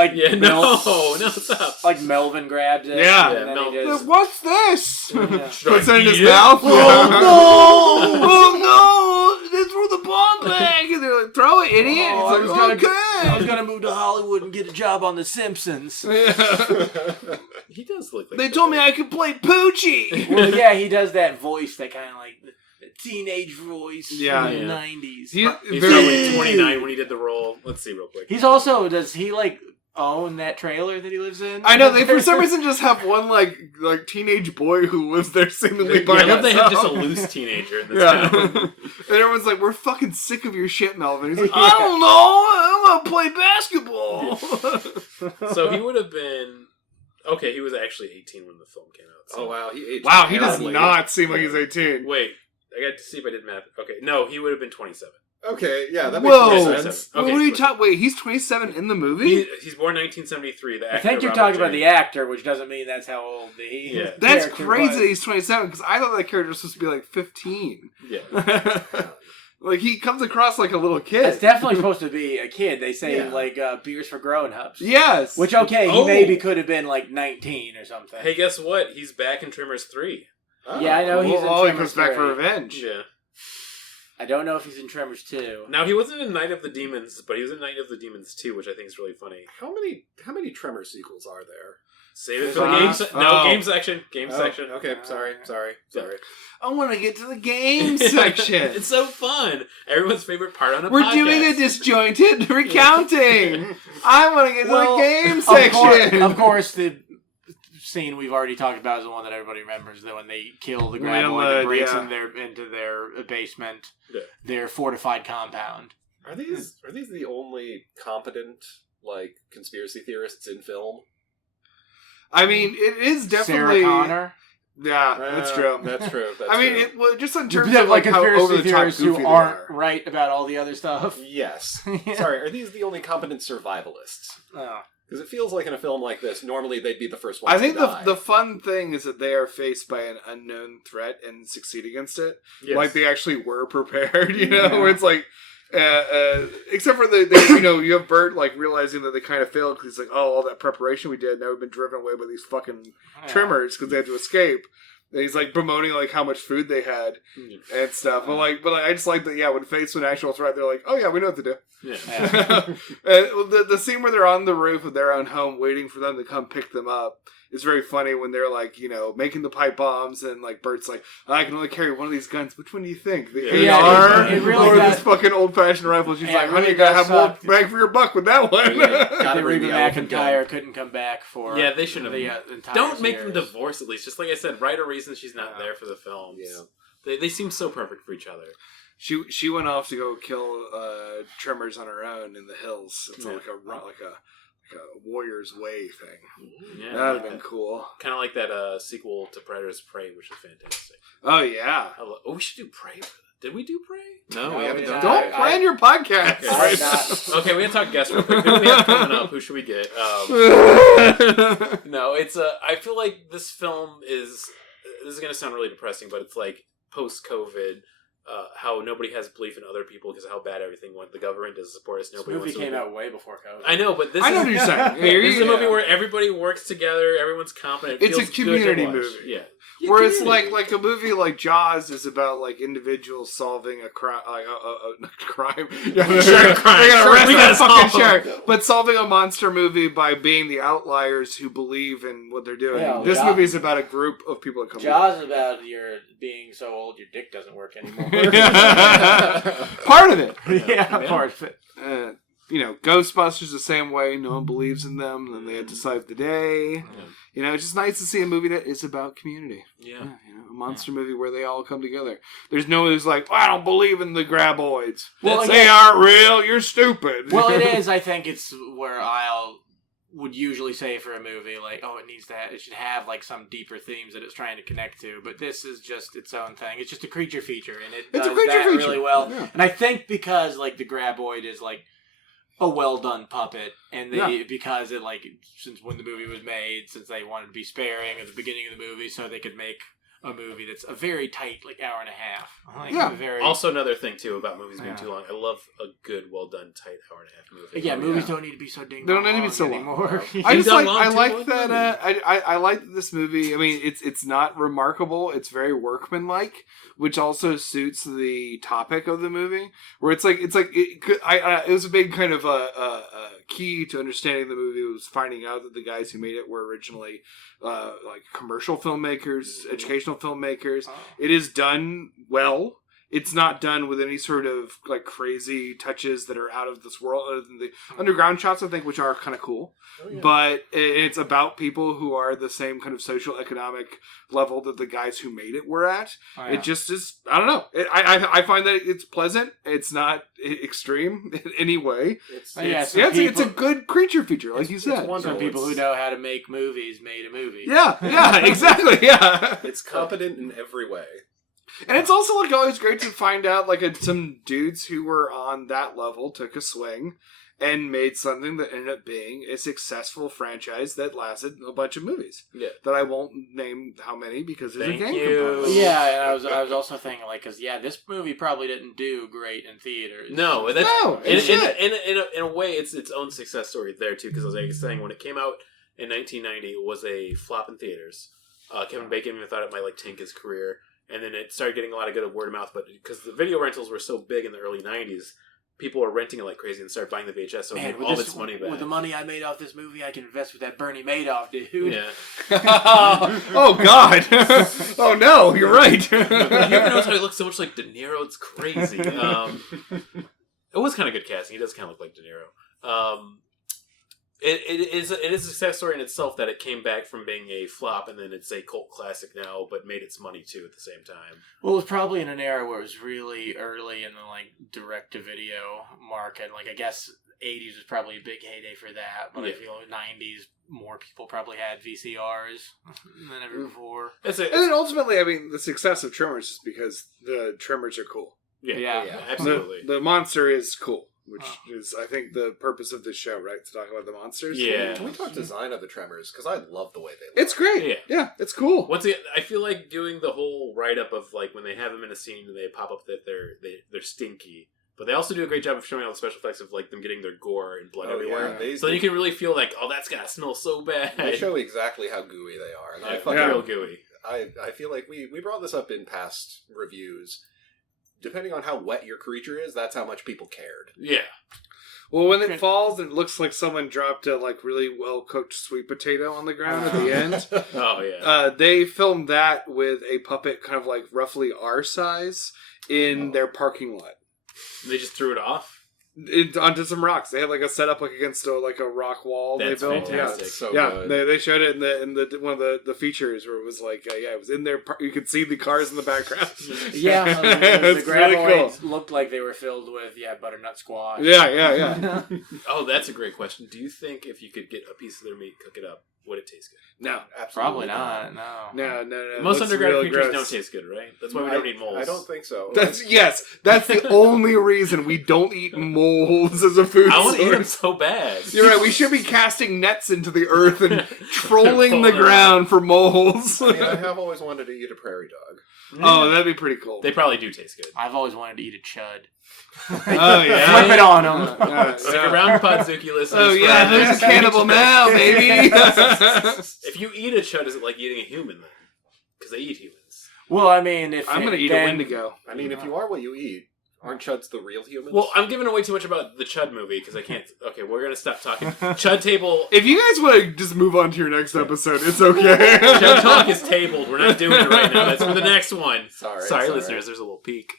No, stop. like Melvin grabbed it. Yeah. and then he just, What's this? Yeah. Puts it in his mouth. Oh no! That's where the bomb bag. And they're like, throw it, idiot. I It's was gonna move to Hollywood and get a job on The Simpsons. okay. He does look like They told me I could play Poochie. Well, yeah, he does that voice, that kind of like the teenage voice from the 90s. He's probably 29 when he did the role. Let's see real quick. He's also, does he like own that trailer that he lives in? I know, they for some reason just have one like teenage boy who lives there seemingly by himself. They have just a loose teenager in this town. And everyone's like, we're fucking sick of your shit, Melvin. He's like, I don't know, I'm gonna play basketball. So he would have been Okay, he was actually 18 when the film came out. So. Oh, wow. He aged Wow, he does terribly. not seem like he's 18. Wait, I got to see if I did math. Okay, no, he would have been 27. Okay, yeah, that makes more Whoa! sense. Okay, What are you but- talking? Wait, he's 27 in the movie? He's born 1973. The I actor think you're Robert talking about James. the actor, which doesn't mean that's how old the Yeah. That's character crazy was. that he's 27 because I thought that character was supposed to be like 15. Yeah. Like he comes across like a little kid. It's definitely supposed to be a kid. They say Yeah. like beers for grown-ups. Yes. Which okay, he Oh. maybe could have been like 19 or something. Hey, guess what? He's back in Tremors 3. Oh, yeah, I know he's in he Tremors comes back 3. for revenge. Yeah. I don't know if he's in Tremors 2. Now, he wasn't in Night of the Demons, but he was in Night of the Demons 2, which I think is really funny. How many Tremor sequels are there? Save it for the Uh, game section. No, oh. game section. Game Oh, section. Okay, sorry. I want to get to the game section. It's so fun. Everyone's favorite part on a We're podcast. doing a disjointed recounting. I want to get to Well, the game Of section. of course, the scene we've already talked about is the one that everybody remembers. That when they kill the graboid that breaks yeah. into their basement, Yeah. their fortified compound. Are these the only competent like conspiracy theorists in film? I mean, it is Sarah definitely. Connor. Yeah, that's true. That's true. That's I mean, true. just in You terms have of like how conspiracy over the top theorists goofy who they aren't are. right about all the other stuff. Yes. Yeah. Sorry, are these the only competent survivalists? Oh. Because it feels like in a film like this, normally they'd be the first ones I think to the die. the fun thing is that they are faced by an unknown threat and succeed against it. Yes. Like they actually were prepared, you know. Yeah. Where it's like, except for the you have Bert like realizing that they kind of failed because he's like, oh, all that preparation we did, now we've been driven away by these fucking Tremors because they had to escape. And he's like bemoaning like how much food they had and stuff. But I just like that. Yeah, when faced with an actual threat, they're like, oh yeah, we know what to do. Yeah. The scene where they're on the roof of their own home waiting for them to come pick them up is very funny when they're like, making the pipe bombs and like Bert's like, I can only carry one of these guns. Which one do you think? The Yeah, AR it really or does- this fucking old fashioned rifle? She's Yeah, like, it honey, really you gotta does have more suck. bang for your buck with that one. Gotta The bring Reba the elephant McEntire couldn't come back for. Yeah, they should have. the entire Don't make them series. divorce at least. Just like I said, write a reason she's not there for the films. Yeah. They seem so perfect for each other. She went off to go kill Tremors on her own in the hills. It's Yeah. like a warrior's way thing. Yeah, That'd have been cool. kind of like that sequel to Predator's Prey, which is fantastic. Oh yeah. We should do Prey. Did we do Prey? No, we haven't done Don't that. plan your podcast. Okay. right Okay, we gotta talk guests real quick. Who do we have coming up? Who should we get? now. No, it's I feel like this film is. This is gonna sound really depressing, but it's like post-COVID. How nobody has belief in other people because of how bad everything went. The government doesn't support us. This Nobody movie wants to came do- out way before COVID. I know, but this I know is what you're saying. this is a Yeah. movie where everybody works together. Everyone's competent. It It's a feels good to community watch. movie. Yeah. Where it's community. like a movie like Jaws is about like individuals solving a crime, crime. Yeah, Shark crime. They're gonna Shark, arrest we that gotta fucking solve shark. But solving a monster movie by being the outliers who believe in what they're doing. Yeah, This Jaws- movie is about a group of people that come Jaws is about your being so old your dick doesn't work anymore. together. Part of it. yeah, part of it. Ghostbusters the same way. No one believes in them. Then they had to save the day. It's just nice to see a movie that is about community. Yeah. A monster movie where they all come together. There's no one who's like, I don't believe in the graboids. Well, They aren't real. You're stupid. Well, it is. I think it's where I would usually say for a movie, like, oh, it should have like some deeper themes that it's trying to connect to. But this is just its own thing. It's just a creature feature, and it It's a does creature that feature. really well. Yeah. And I think because like the graboid is like a well done puppet, and because it like since when the movie was made, since they wanted to be sparing at the beginning of the movie, so they could make a movie that's a very tight, like hour and a half. Like, Yeah. Very, Also, another thing too about movies being Yeah. too long. I love a good, well done, tight hour and a half movie. yeah, movies don't need to be so dang. They don't need to be long so long. anymore. I just done like long I too, like long that I like this movie. I mean, it's not remarkable. It's very workmanlike, which also suits the topic of the movie. Where it was a big kind of key to understanding the movie was finding out that the guys who made it were originally like commercial filmmakers, educational filmmakers. It is done well. it's not done with any sort of like crazy touches that are out of this world. Other than the underground shots, I think, which are kind of cool. Oh, yeah. But it's about people who are the same kind of social economic level that the guys who made it were at. Oh, yeah. It just is. I don't know. I find that it's pleasant. It's not extreme in any way. It's a good creature feature, like you said. Some people who know how to make movies made a movie. Yeah, exactly. Yeah, it's competent in every way. And it's also like always great to find out like some dudes who were on that level took a swing and made something that ended up being a successful franchise that lasted a bunch of movies. Yeah, that I won't name how many because there's a game component. Yeah, and I was also thinking like, because this movie probably didn't do great in theaters. No, in a way, it's its own success story there too. Because as I was saying, when it came out in 1990, it was a flop in theaters. Kevin Bacon even thought it might like tank his career. And then it started getting a lot of good word of mouth, but because the video rentals were so big in the early 90s, people were renting it like crazy and started buying the VHS, so it made all its money back. With the money I made off this movie, I can invest with that Bernie Madoff dude. Yeah. Oh, God. Oh, no, you're right. You ever notice how he looks so much like De Niro? It's crazy. It was kind of good casting. He does kind of look like De Niro. It is a success story in itself that it came back from being a flop and then it's a cult classic now, but made its money too at the same time. Well, it was probably in an era where it was really early in the like direct-to-video market. Like I guess 80s was probably a big heyday for that, but I feel 90s more people probably had VCRs than ever before. And then ultimately, I mean, the success of Tremors is because the Tremors are cool. Yeah, absolutely. The monster is cool. Which is, I think, the purpose of this show, right? To talk about the monsters. Yeah. Can we talk design of the Tremors? Because I love the way they look. It's great. Yeah, it's cool. Once again, I feel like doing the whole write-up of, like, when they have them in a scene and they pop up that they're stinky. But they also do a great job of showing all the special effects of, like, them getting their gore and blood everywhere. Yeah. So you can really feel like, oh, that's gotta smell so bad. They show exactly how gooey they are. And real gooey. I feel like we brought this up in past reviews. Depending on how wet your creature is, that's how much people cared. Yeah. Well, when it falls, it looks like someone dropped a like really well-cooked sweet potato on the ground at the end. Oh, yeah. They filmed that with a puppet kind of like roughly our size in their parking lot. They just threw it off? Onto some rocks. They had like a setup like against a rock wall. That's they built. Fantastic. Good. They showed it in the one of the features where it was like it was in there. You could see the cars in the background. The graboids looked like they were filled with butternut squash. Yeah. Oh, that's a great question. Do you think if you could get a piece of their meat, cook it up, would it taste good? No, absolutely not. No. Most underground creatures don't taste good, right? That's why we don't eat moles. I don't think so. That's the only reason we don't eat moles as a food source. I want to eat them so bad. You're right. We should be casting nets into the earth and trolling the ground for moles. I have always wanted to eat a prairie dog. Oh, that'd be pretty cool. They probably do taste good. I've always wanted to eat a chud. Oh, yeah. Flip it on them. Stick around, Podzuki listeners. Oh, yeah, there's a cannibal now, baby. If you eat a chud, is it like eating a human then? Because they eat humans. Well, I mean, I'm going to eat a Wendigo. I mean, if you are what you eat, aren't chuds the real humans? Well, I'm giving away too much about the chud movie because I can't. Okay, we're going to stop talking. Chud table. If you guys want to just move on to your next episode, it's okay. Chud talk is tabled. We're not doing it right now. That's for the next one. Sorry, listeners. Right. There's a little peek.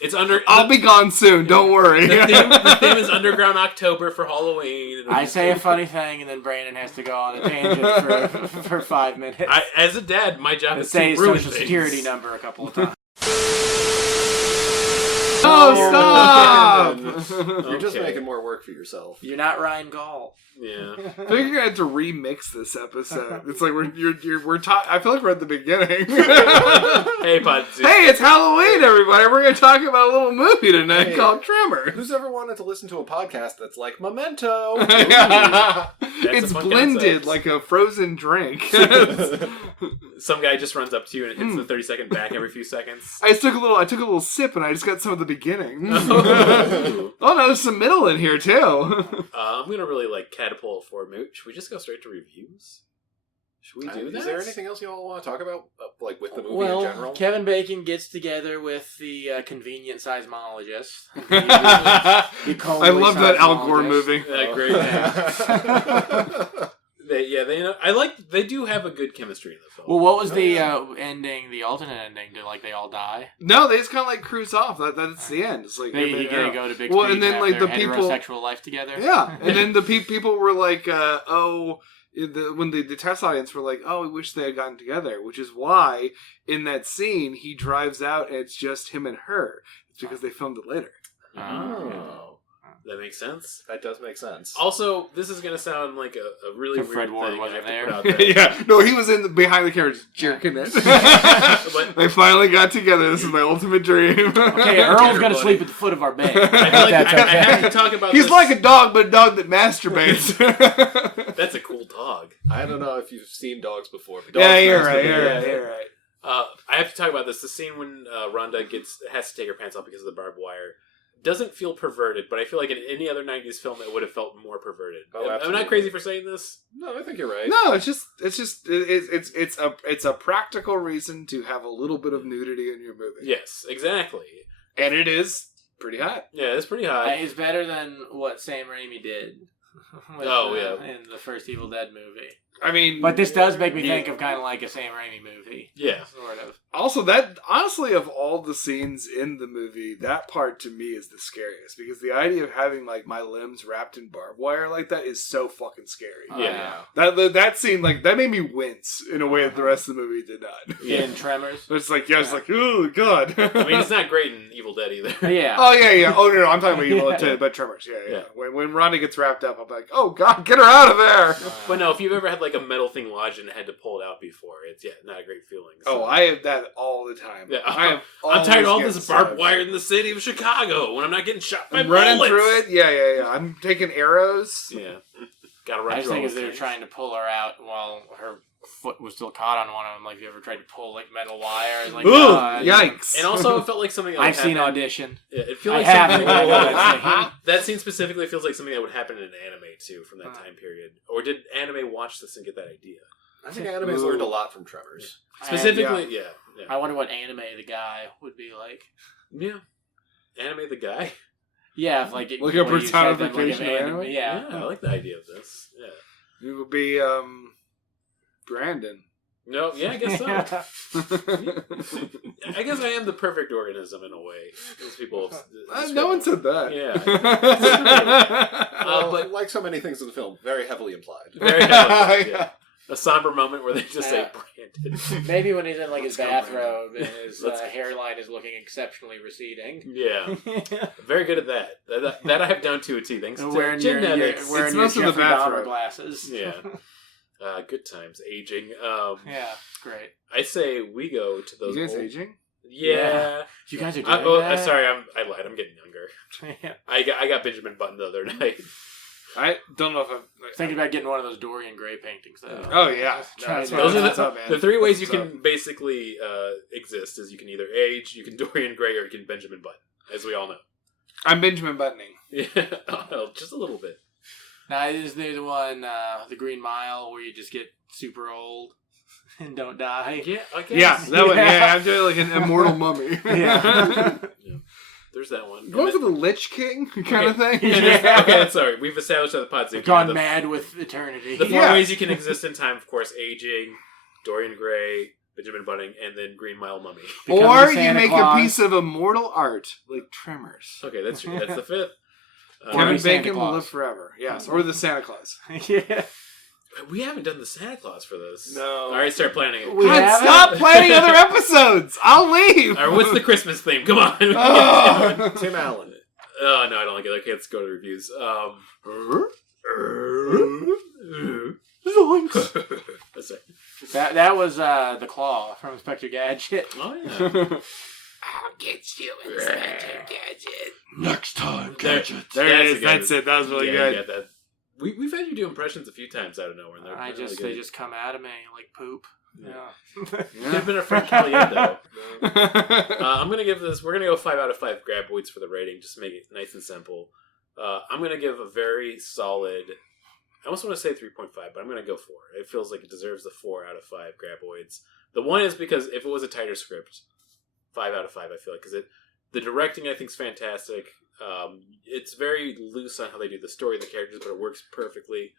It's under. I'll be gone soon. Don't worry. The theme is Underground October for Halloween. I say a funny thing, and then Brandon has to go on a tangent for 5 minutes. As a dad, my job is to say his ruin social things. security number a couple of times. Oh, stop! You're just making more work for yourself. You're not Ryan Gall. Yeah. I think you're gonna have to remix this episode. It's like we're I feel like we're at the beginning. Hey, Podzuki. Hey, it's Halloween, everybody. We're gonna talk about a little movie tonight called Tremors. Who's ever wanted to listen to a podcast that's like Memento? It's blended concept. Like a frozen drink. Some guy just runs up to you and hits the 30-second back every few seconds. I took a little sip and I just got some of the beginning. Oh no, there's some middle in here too. I'm gonna really catapult for Mooch. Should we just go straight to reviews? Should we do that? Is there anything else you all want to talk about, with the movie in general? Kevin Bacon gets together with the convenient seismologist. I love that Al Gore movie. Great. They do have a good chemistry in the film. Well, what was the ending? The alternate ending? Did they all die? No, they just kind of like cruise off. That's the end. It's like They go to Big well, Street and then have like their the people heterosexual life together. Yeah, and then the people were like, when the test audience were like, oh, we wish they had gotten together, which is why in that scene he drives out and it's just him and her. It's because they filmed it later. Oh. That makes sense. That does make sense. Also, this is going to sound like a really weird Fred Ward thing. wasn't I have there. to put out there. Yeah, no, he was behind the camera just jerking it. They finally got together. This is my ultimate dream. Okay, Earl's gonna sleep at the foot of our bed. I feel like That's I okay. have to talk about He's this. like a dog, but a dog that masturbates. That's a cool dog. I don't know if you've seen dogs before. But Yeah, dogs you're masturbate. right. I have to talk about this. The scene when Rhonda has to take her pants off because of the barbed wire doesn't feel perverted, but I feel like in any other 90s film it would have felt more perverted. Oh, I'm absolutely. not crazy for saying this. No, I think you're right. No, it's a practical reason to have a little bit of nudity in your movie. Yes, exactly. And it is pretty hot. Yeah, it's pretty hot. It's better than what Sam Raimi did. With, in the first Evil Dead movie. I mean, But this does make me think of kind of like a Sam Raimi movie. Yeah. Sort of. also, that honestly, of all the scenes in the movie, that part to me is the scariest because the idea of having like my limbs wrapped in barbed wire like that is so fucking scary. Yeah. That scene that made me wince in a way that the rest of the movie did not. In Tremors. It's like I was like, oh god. I mean, it's not great in Evil Dead either. Yeah. Oh yeah. Oh no, I'm talking about Evil Dead, but Tremors. Yeah. When Rhonda gets wrapped up, I'm like, oh god, get her out of there. But no, if you've ever had like a metal thing lodged and had to pull it out before, it's not a great feeling. So. Oh, I have that all the time. Yeah. I'm tired of all this barbed wire in the city of Chicago when I'm not getting shot by I'm running bullets. through it. Yeah. I'm taking arrows. Yeah. Gotta run I just through think all as they were things. trying to pull her out while her foot was still caught on one of them, like if you ever tried to pull like metal wire, I was like, Ooh, God. yikes. And also, it felt like something that would I've seen happen- Audition. Yeah, it feels I like haven't. something. I know that scene. That scene specifically feels like something that would happen in an anime too, from that time period. Or did anime watch this and get that idea? I think anime's learned a lot from Tremors. Specifically, yeah. I wonder what anime the guy would be like. Yeah. Anime the guy? Yeah, if like Like a what you said, personification if of anime? Yeah. I like the idea of this. Yeah. It would be Brandon. No, yeah, I guess so. I guess I am the perfect organism in a way. As people No one said that. Yeah. But like so many things in the film, very heavily implied. Very heavily, yeah. A somber moment where they just say Brandon. Maybe when he's in like his Let's go, bathrobe and his hairline is looking exceptionally receding. Yeah. Very good at that. That I have down to a T. Thanks to Wearing genetics. wearing It's your most of the Jeffrey Dahmer bathrobe. glasses. Yeah. Good times. Aging. Yeah, great. I say we go to those You guys old... aging? Yeah. You guys are doing that? Sorry, I lied. I'm getting younger. Yeah. I got Benjamin Button the other night. I don't know if I'm Thinking about getting one of those Dorian Gray paintings, though. Oh yeah. Trying to- Those are What's up, man? the three ways you What's can basically exist is you can either age, you can Dorian Gray, or you can Benjamin Button, as we all know. I'm Benjamin Buttoning. Yeah, just a little bit. Now, is there the one, the Green Mile, where you just get super old and don't die? Yeah, I guess. Yeah, that one. Yeah, I'm doing like an immortal mummy. Yeah. There's that one. Going for the Lich King kind of thing. Okay, sorry. We've established that the pod's Gone mad with eternity. The four ways you can exist in time, of course, aging, Dorian Gray, Benjamin Button, and then Green Mile Mummy. Or you make a piece of immortal art, like Tremors. Okay, that's true. That's the fifth. Kevin Santa Bacon will Claus. live forever. Yes, or the Santa Claus. Yeah. We haven't done the Santa Claus for this. No. All right, start planning it. We God, haven't? stop planning other episodes. I'll leave. All right, what's the Christmas theme? Come on. Oh. Tim Allen. Oh, no, I don't like it. Okay, let's go to reviews. That's it. That was the Claw from Inspector Gadget. Oh, yeah. I'll get you, Inspector Gadget. Next time, Gadget. There That's it a is. good That's it. That was really Yeah, good. you got that. We've had you do impressions a few times out of nowhere. And they're really They good. just come out of me like poop. Yeah. Could have been a Frank Caliendo. I'm gonna give this. We're gonna go 5 out of 5 graboids for the rating, just to make it nice and simple. I'm gonna give a very solid. I almost want to say 3.5, but I'm gonna go 4. It feels like it deserves the 4 out of 5 graboids. The one is because if it was a tighter script, 5 out of 5. I feel like because the directing I think is fantastic. It's very loose on how they do the story and the characters, but it works perfectly.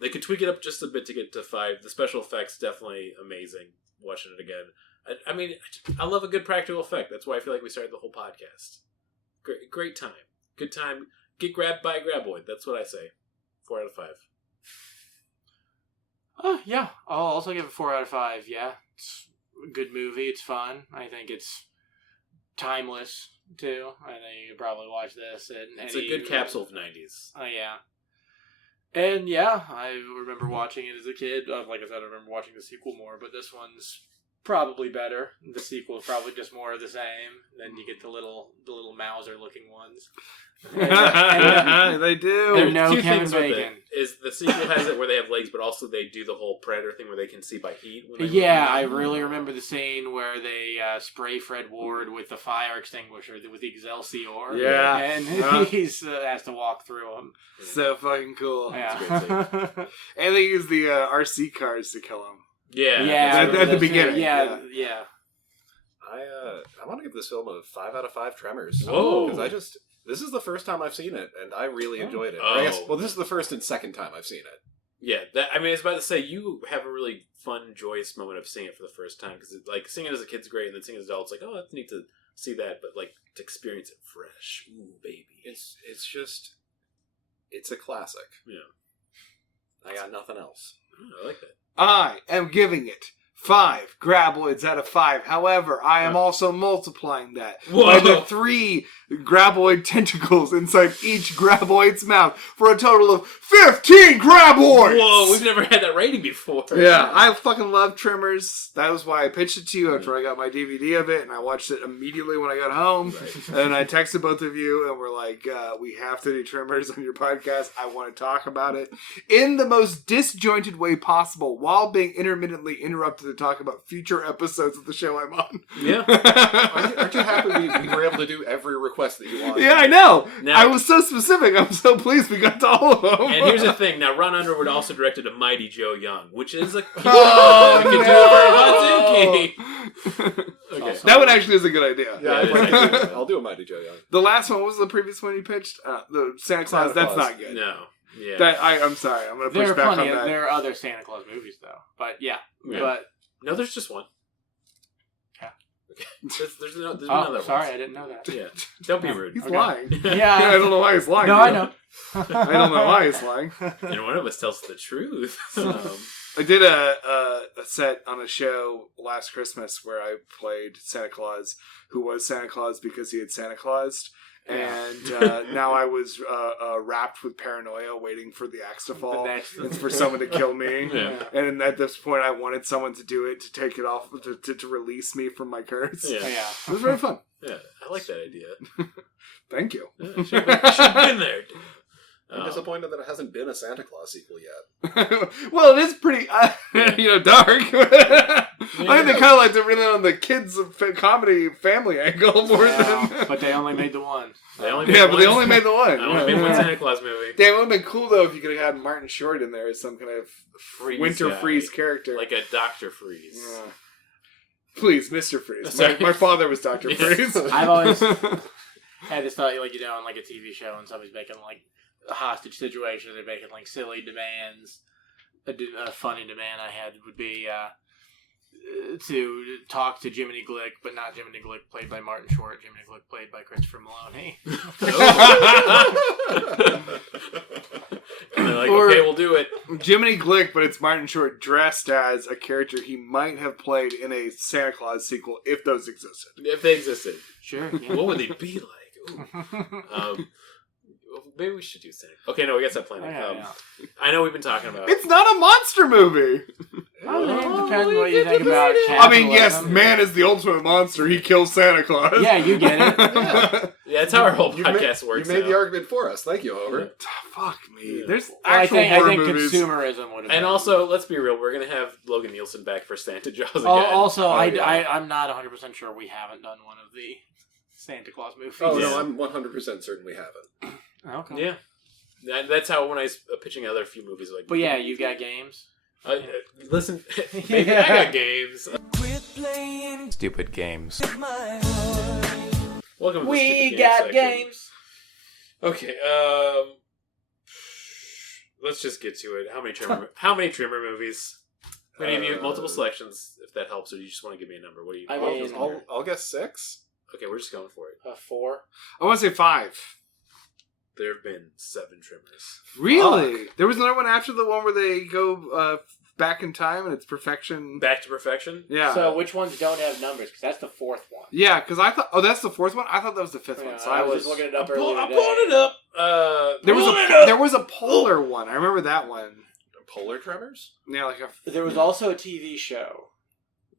They could tweak it up just a bit to get to 5. The special effects definitely amazing. Watching it again, I mean, I love a good practical effect. That's why I feel like we started the whole podcast. Great time, good time. Get grabbed by a graboid. That's what I say. 4 out of 5. Oh yeah, I'll also give it 4 out of 5. Yeah, it's a good movie. It's fun. I think it's timeless too. I think you could probably watch this. It's a good capsule of 90s. Oh yeah. And yeah, I remember watching it as a kid. Like I said, I remember watching the sequel more, but this one's probably better. The sequel is probably just more of the same. Then you get the little Mauser looking ones. They do. They're no Two Kevin things with Bacon. it is the sequel has it where they have legs, but also they do the whole Predator thing where they can see by heat. When they Yeah, I really remember the scene where they spray Fred Ward with the fire extinguisher with the Excelsior. Yeah. And he has to walk through them. So fucking cool. Yeah. And they use the RC cars to kill him. Yeah. At the beginning. Yeah. I want to give this film a 5 out of 5 Tremors. Whoa. Because this is the first time I've seen it, and I really enjoyed it. Oh. I guess, this is the first and second time I've seen it. Yeah, I was about to say, you have a really fun, joyous moment of seeing it for the first time, because like seeing it as a kid's great, and then seeing it as adults, like, oh, that's neat to see that, but like to experience it fresh, ooh, baby, It's a classic. Yeah, I got nothing else. Oh, I like that. I am giving it 5 graboids out of 5. However, I am also multiplying that by the 3 graboid tentacles inside each graboid's mouth for a total of 15 graboids! Whoa, we've never had that rating before. Yeah, I fucking love Tremors. That was why I pitched it to you after I got my DVD of it, and I watched it immediately when I got home. Right. And I texted both of you, and we're like, we have to do Tremors on your podcast. I want to talk about it in the most disjointed way possible while being intermittently interrupted to talk about future episodes of the show I'm on. Yeah. Aren't you happy we were able to do every request that you wanted? Yeah, I know. Now, I was so specific. I'm so pleased we got to all of them. And here's the thing. Now, Ron Underwood also directed a Mighty Joe Young, which is a Oh, we can do it for Hazuki. Okay. That one actually is a good idea. Yeah, I'll do a Mighty Joe Young. The last one, what was the previous one you pitched? The Santa Claus. That's Claus. not good. No. Yeah. I'm sorry. I'm going to push back on that. There are other Santa Claus movies, though. But yeah. But no, there's just one. Yeah. Okay. There's oh, another sorry, one. I didn't know that. Yeah. Don't be rude. He's Okay. lying. Yeah. I don't know why he's lying. No, I know. I don't know why he's lying. And one of us tells the truth. I did a set on a show last Christmas where I played Santa Claus, who was Santa Claus because he had Santa Claused. And now I was wrapped with paranoia, waiting for the axe to fall and for someone to kill me. Yeah. And at this point, I wanted someone to do it, to take it off, to release me from my curse. Yeah. It was very fun. Yeah, I like that idea. Thank you. Yeah, should have been there. I'm disappointed that it hasn't been a Santa Claus sequel yet. Well, it is pretty, dark. I think they kind of like to really on the kids comedy family angle more than. But they only made the one. They only made the one. I only made one Santa Claus movie. Damn, it would have been cool though if you could have had Martin Short in there as some kind of Winter guy. Freeze character, Like a Dr. Freeze. Yeah. Please, Mr. Freeze. Sorry. My father was Dr. Freeze. I've always had this thought, like, on like a TV show and somebody's making like a hostage situation, they're making like silly demands. A funny demand I had would be to talk to Jiminy Glick, but not Jiminy Glick played by Martin Short, Jiminy Glick played by Christopher Maloney. And they're like, okay, we'll do it. Jiminy Glick, but it's Martin Short dressed as a character he might have played in a Santa Claus sequel if those existed. If they existed. Sure. Yeah. What would they be like? Ooh. Maybe we should do Santa. Okay, no, we got that planning. I know we've been talking about. It's not a monster movie. Well, it depends what you think about capitalism. I mean, yes, man is the ultimate monster. He kills Santa Claus. Yeah, you get it. Yeah, that's how our whole podcast works. You made the argument for us. Thank you, Hobert. Fuck me. There's I actual think horror movies. consumerism would have. And also, let's be real. We're gonna have Logan Nielsen back for Santa Jaws again. Also, I'm not 100% sure we haven't done one of the Santa Claus movies. Oh no, I'm 100% certain we haven't. Okay. Yeah, that's how when I was pitching other few movies like. But yeah, you got games. Listen, maybe I got games. Stupid games. Welcome to the We Stupid got section. games. Okay, let's just get to it. How many Trimmer movies? Any of you multiple selections, if that helps, or you just want to give me a number? What do you? I mean, I'll guess 6. Okay, we're just going for it. 4. I want to say 5. There have been 7 Tremors. Really? There was another one after the one where they go back in time and it's perfection. Back to Perfection? Yeah. So which ones don't have numbers? Because that's the 4th one. Yeah, because I thought... Oh, that's the 4th one? I thought that was the 5th one. So I was just looking it up earlier I'm today. pulling it up. There was a polar one. I remember that one. Polar Tremors? Yeah, like a... There was also a TV show,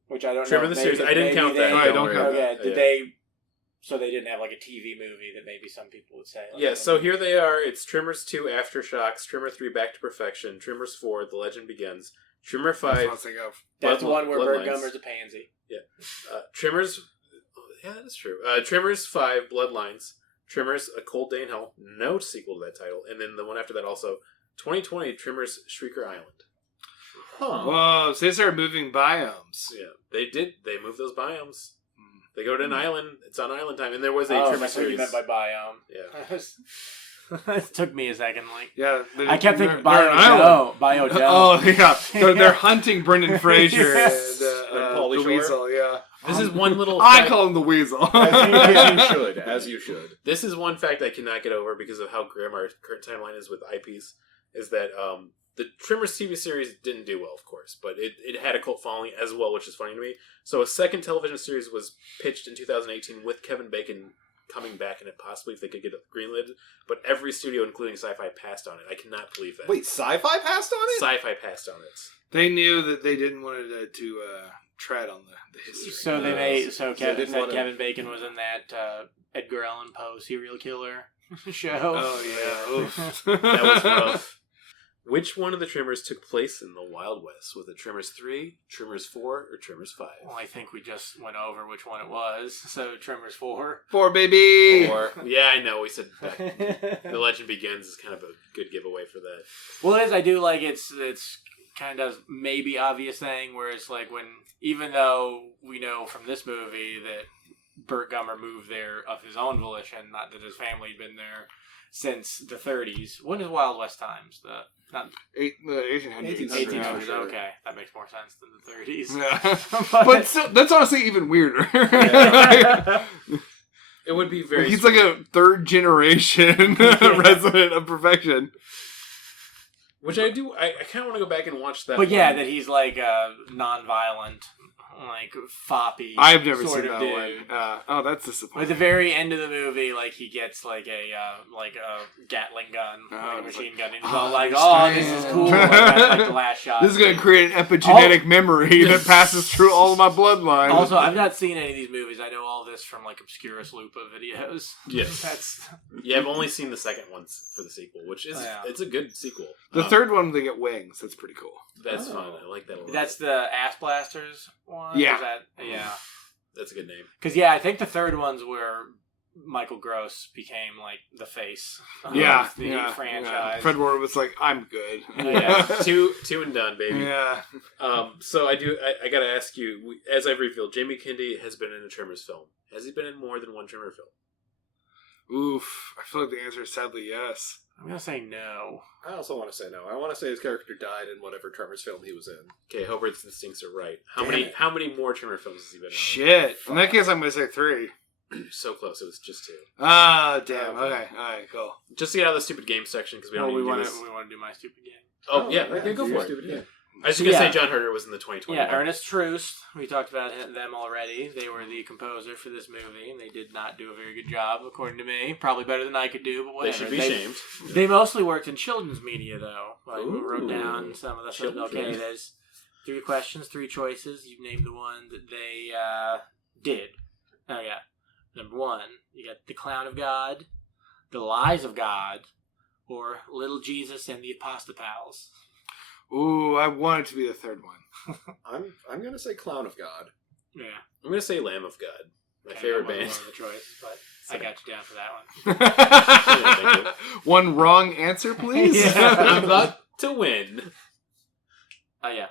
which I don't know. Tremor the series. I didn't count that. I don't count Okay, that. did they... So they didn't have like a TV movie that maybe some people would say. Like, Yeah, so here they are. It's Tremors 2 Aftershocks, Tremor 3 Back to Perfection, Tremors 4 The Legend Begins, Tremor 5... That's what I was thinking of. that's the one where Bert Bloodlines. Gummer's a pansy. Tremors... Yeah, that's true. Tremors 5 Bloodlines, Tremors A Cold Day in Hell, no sequel to that title, and then the one after that also, 2020 Tremors Shrieker Island. Huh. Whoa, so they started moving biomes. Yeah, they did. They moved those biomes. They go to an island. It's on island time, and there was a Oh, Tremor that's what you series. meant by biome. Yeah. It took me a second. Like Yeah. I kept thinking they're an island. Bio Joe. Oh, yeah. They're hunting Brendan Fraser Yes. and Pauly the Shore. Weasel, yeah. This is one little... I fact- call him the Weasel. As you should. This is one fact I cannot get over because of how grim our current timeline is with IPs, is that the Tremors TV series didn't do well, of course, but it had a cult following as well, which is funny to me. So a second television series was pitched in 2018 with Kevin Bacon coming back in it, possibly if they could get it greenlit, but every studio, including Sci-Fi, passed on it. I cannot believe that. Wait, Sci-Fi passed on it? Sci-Fi passed on it. They knew that they didn't want to tread on the history. So they made. So they Kevin didn't said wanna- Kevin Bacon was in that Edgar Allan Poe serial killer show. Oh, yeah. Oof. That was rough. Which one of the Tremors took place in the Wild West? Was it Tremors 3, Tremors 4, or Tremors 5? Well, I think we just went over which one it was. So Tremors 4. 4, baby! Or, yeah, I know, we said back. The Legend Begins is kind of a good giveaway for that. Well, it is. I do like it's kind of maybe obvious thing where it's like when, even though we know from this movie that Bert Gummer moved there of his own volition, not that his family had been there since the 30s. When is Wild West times? The 1800s. 1800s. Sure. Okay, that makes more sense than the 30s. Yeah. But still, that's honestly even weirder. It would be very... He's like a third generation resident of perfection. Which I do... I kind of want to go back and watch that But yeah, one. that he's like non-violent, like foppy. I've never sort seen of that dude. one. Oh, that's At disappointing. the very end of the movie, like he gets like a Gatling gun, Oh, like a it's machine like, gun, and he's I all like, "Oh, this is understand." cool." Like, that's like the last shot. This is going to create an epigenetic memory that passes through all of my bloodline. Also, I've not seen any of these movies. I know all this from like Obscurus Lupa videos. Yes. That's Yeah, I've only seen the second one for the sequel, which is... Yeah. It's a good sequel. the third one, they get wings. That's pretty cool. That's fun. I like that a lot. that's the Ass Blasters one. Yeah. Is that, That's a good name. because I think the third one's where Michael Gross became like the face of Yeah. the yeah, franchise. Yeah. Fred Ward was like, I'm good. Yeah. two and done, baby. Yeah. So I gotta ask you, as I've revealed, Jamie Kennedy has been in a Tremors film. Has he been in more than one Tremor film? Oof. I feel like the answer is sadly yes. I'm gonna say no. I also want to say no. I want to say his character died in whatever Tremors film he was in. Okay, Hobart's instincts are right. Damn How many more Tremor films has he been in? Shit. In that case, I'm going to say 3. So close. It was just 2. Ah, damn. Okay. All right, cool. Just to get out of the stupid game section because we don't we need to do want this. to do my stupid game. Oh yeah, right. okay, go for it. Stupid, yeah. I was just gonna Yeah. say John Herter was in the 2020. Yeah, Ernest Troost. We talked about them already. They were the composer for this movie, and they did not do a very good job, according to me. Probably better than I could do, but They whatever. should be shamed. They mostly worked in children's media, though. Like, we wrote Ooh. down some of the stuff. Children's Okay, media. there's 3 questions, 3 choices. You name the one that they did. Oh, yeah. Number 1, you got The Clown of God, The Lies of God, or Little Jesus and the Apostopals. Ooh, I want it to be the third one. I'm gonna say Clown of God. Yeah. I'm gonna say Lamb of God, my Okay, favorite that wasn't band. one of the choices, but I got you down for that one. Thank One wrong answer, please. Yeah. I'm about to win. Oh, yeah.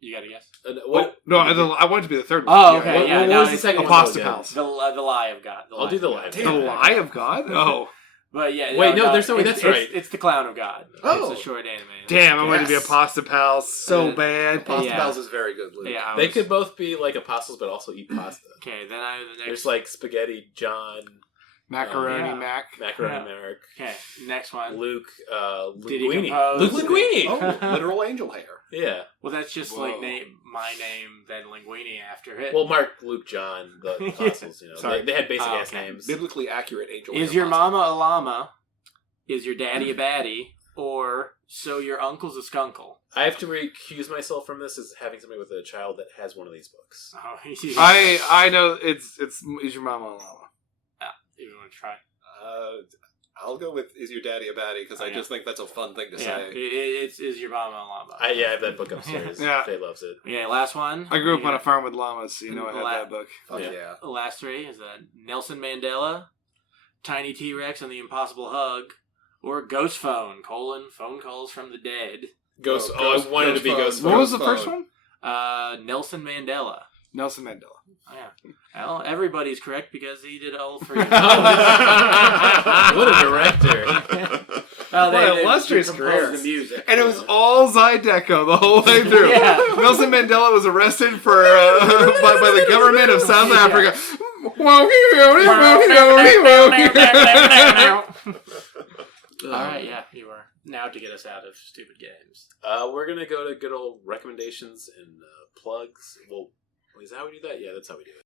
You got a guess? What? No, I want it to be the third one. Oh, okay. What, yeah, what now was I the see. second one? Apostopals. The Lie of God. I'll do The Lie of The God. Lie of God? Oh. But yeah, Wait, no, there's no way. That's right. It's the Clown of God. Oh. It's a short anime. Damn, I wanted to be a Yes. pasta pal so bad. Pasta Yeah. Pals is very good, Luke. Yeah, They could both be like apostles, but also eat pasta. Okay, then the next. There's like Spaghetti John, Macaroni Yeah. Mac. Macaroni Yeah. Mark, Okay, next one. Luke, Did he Linguini. compose- Luke Linguini! Oh, literal angel hair. Yeah. Well, that's just Whoa. like my name, then Linguini after it. Well, Mark, Luke, John, the apostles, you know. Sorry. They had basic ass Okay. names. Biblically accurate angel Is hair your pasta. mama a llama? Is your daddy a baddie? Or so your uncle's a skunkle? I have to recuse myself from this as having somebody with a child that has one of these books. Oh, I know it's is your mama a llama? You want to try? I'll go with Is Your Daddy a Baddie? Because I yeah. just think that's a fun thing to Yeah, say. it's is your mama a llama? I have that book upstairs. Yeah. Faye loves it. Okay, last one. I grew up on a farm with llamas, so you know I have that book. Fuck Yeah. yeah. The last three is Nelson Mandela, Tiny T-Rex and the Impossible Hug, or Ghost Phone, phone calls from the dead. Ghost. Oh, I wanted to be Ghost Ghost. What Phone. was the first one? Nelson Mandela. Nelson Mandela. Oh, yeah. Well, everybody's correct because he did all three. What a director. What an illustrious composed career. the music. And it was all Zydeco the whole way through. Yeah. Nelson Mandela was arrested for by the government of South Yeah. Africa. All right, yeah, you are. Now to get us out of stupid games. We're gonna go to good old recommendations and plugs. Well, is that how we do that? Yeah, that's how we do it.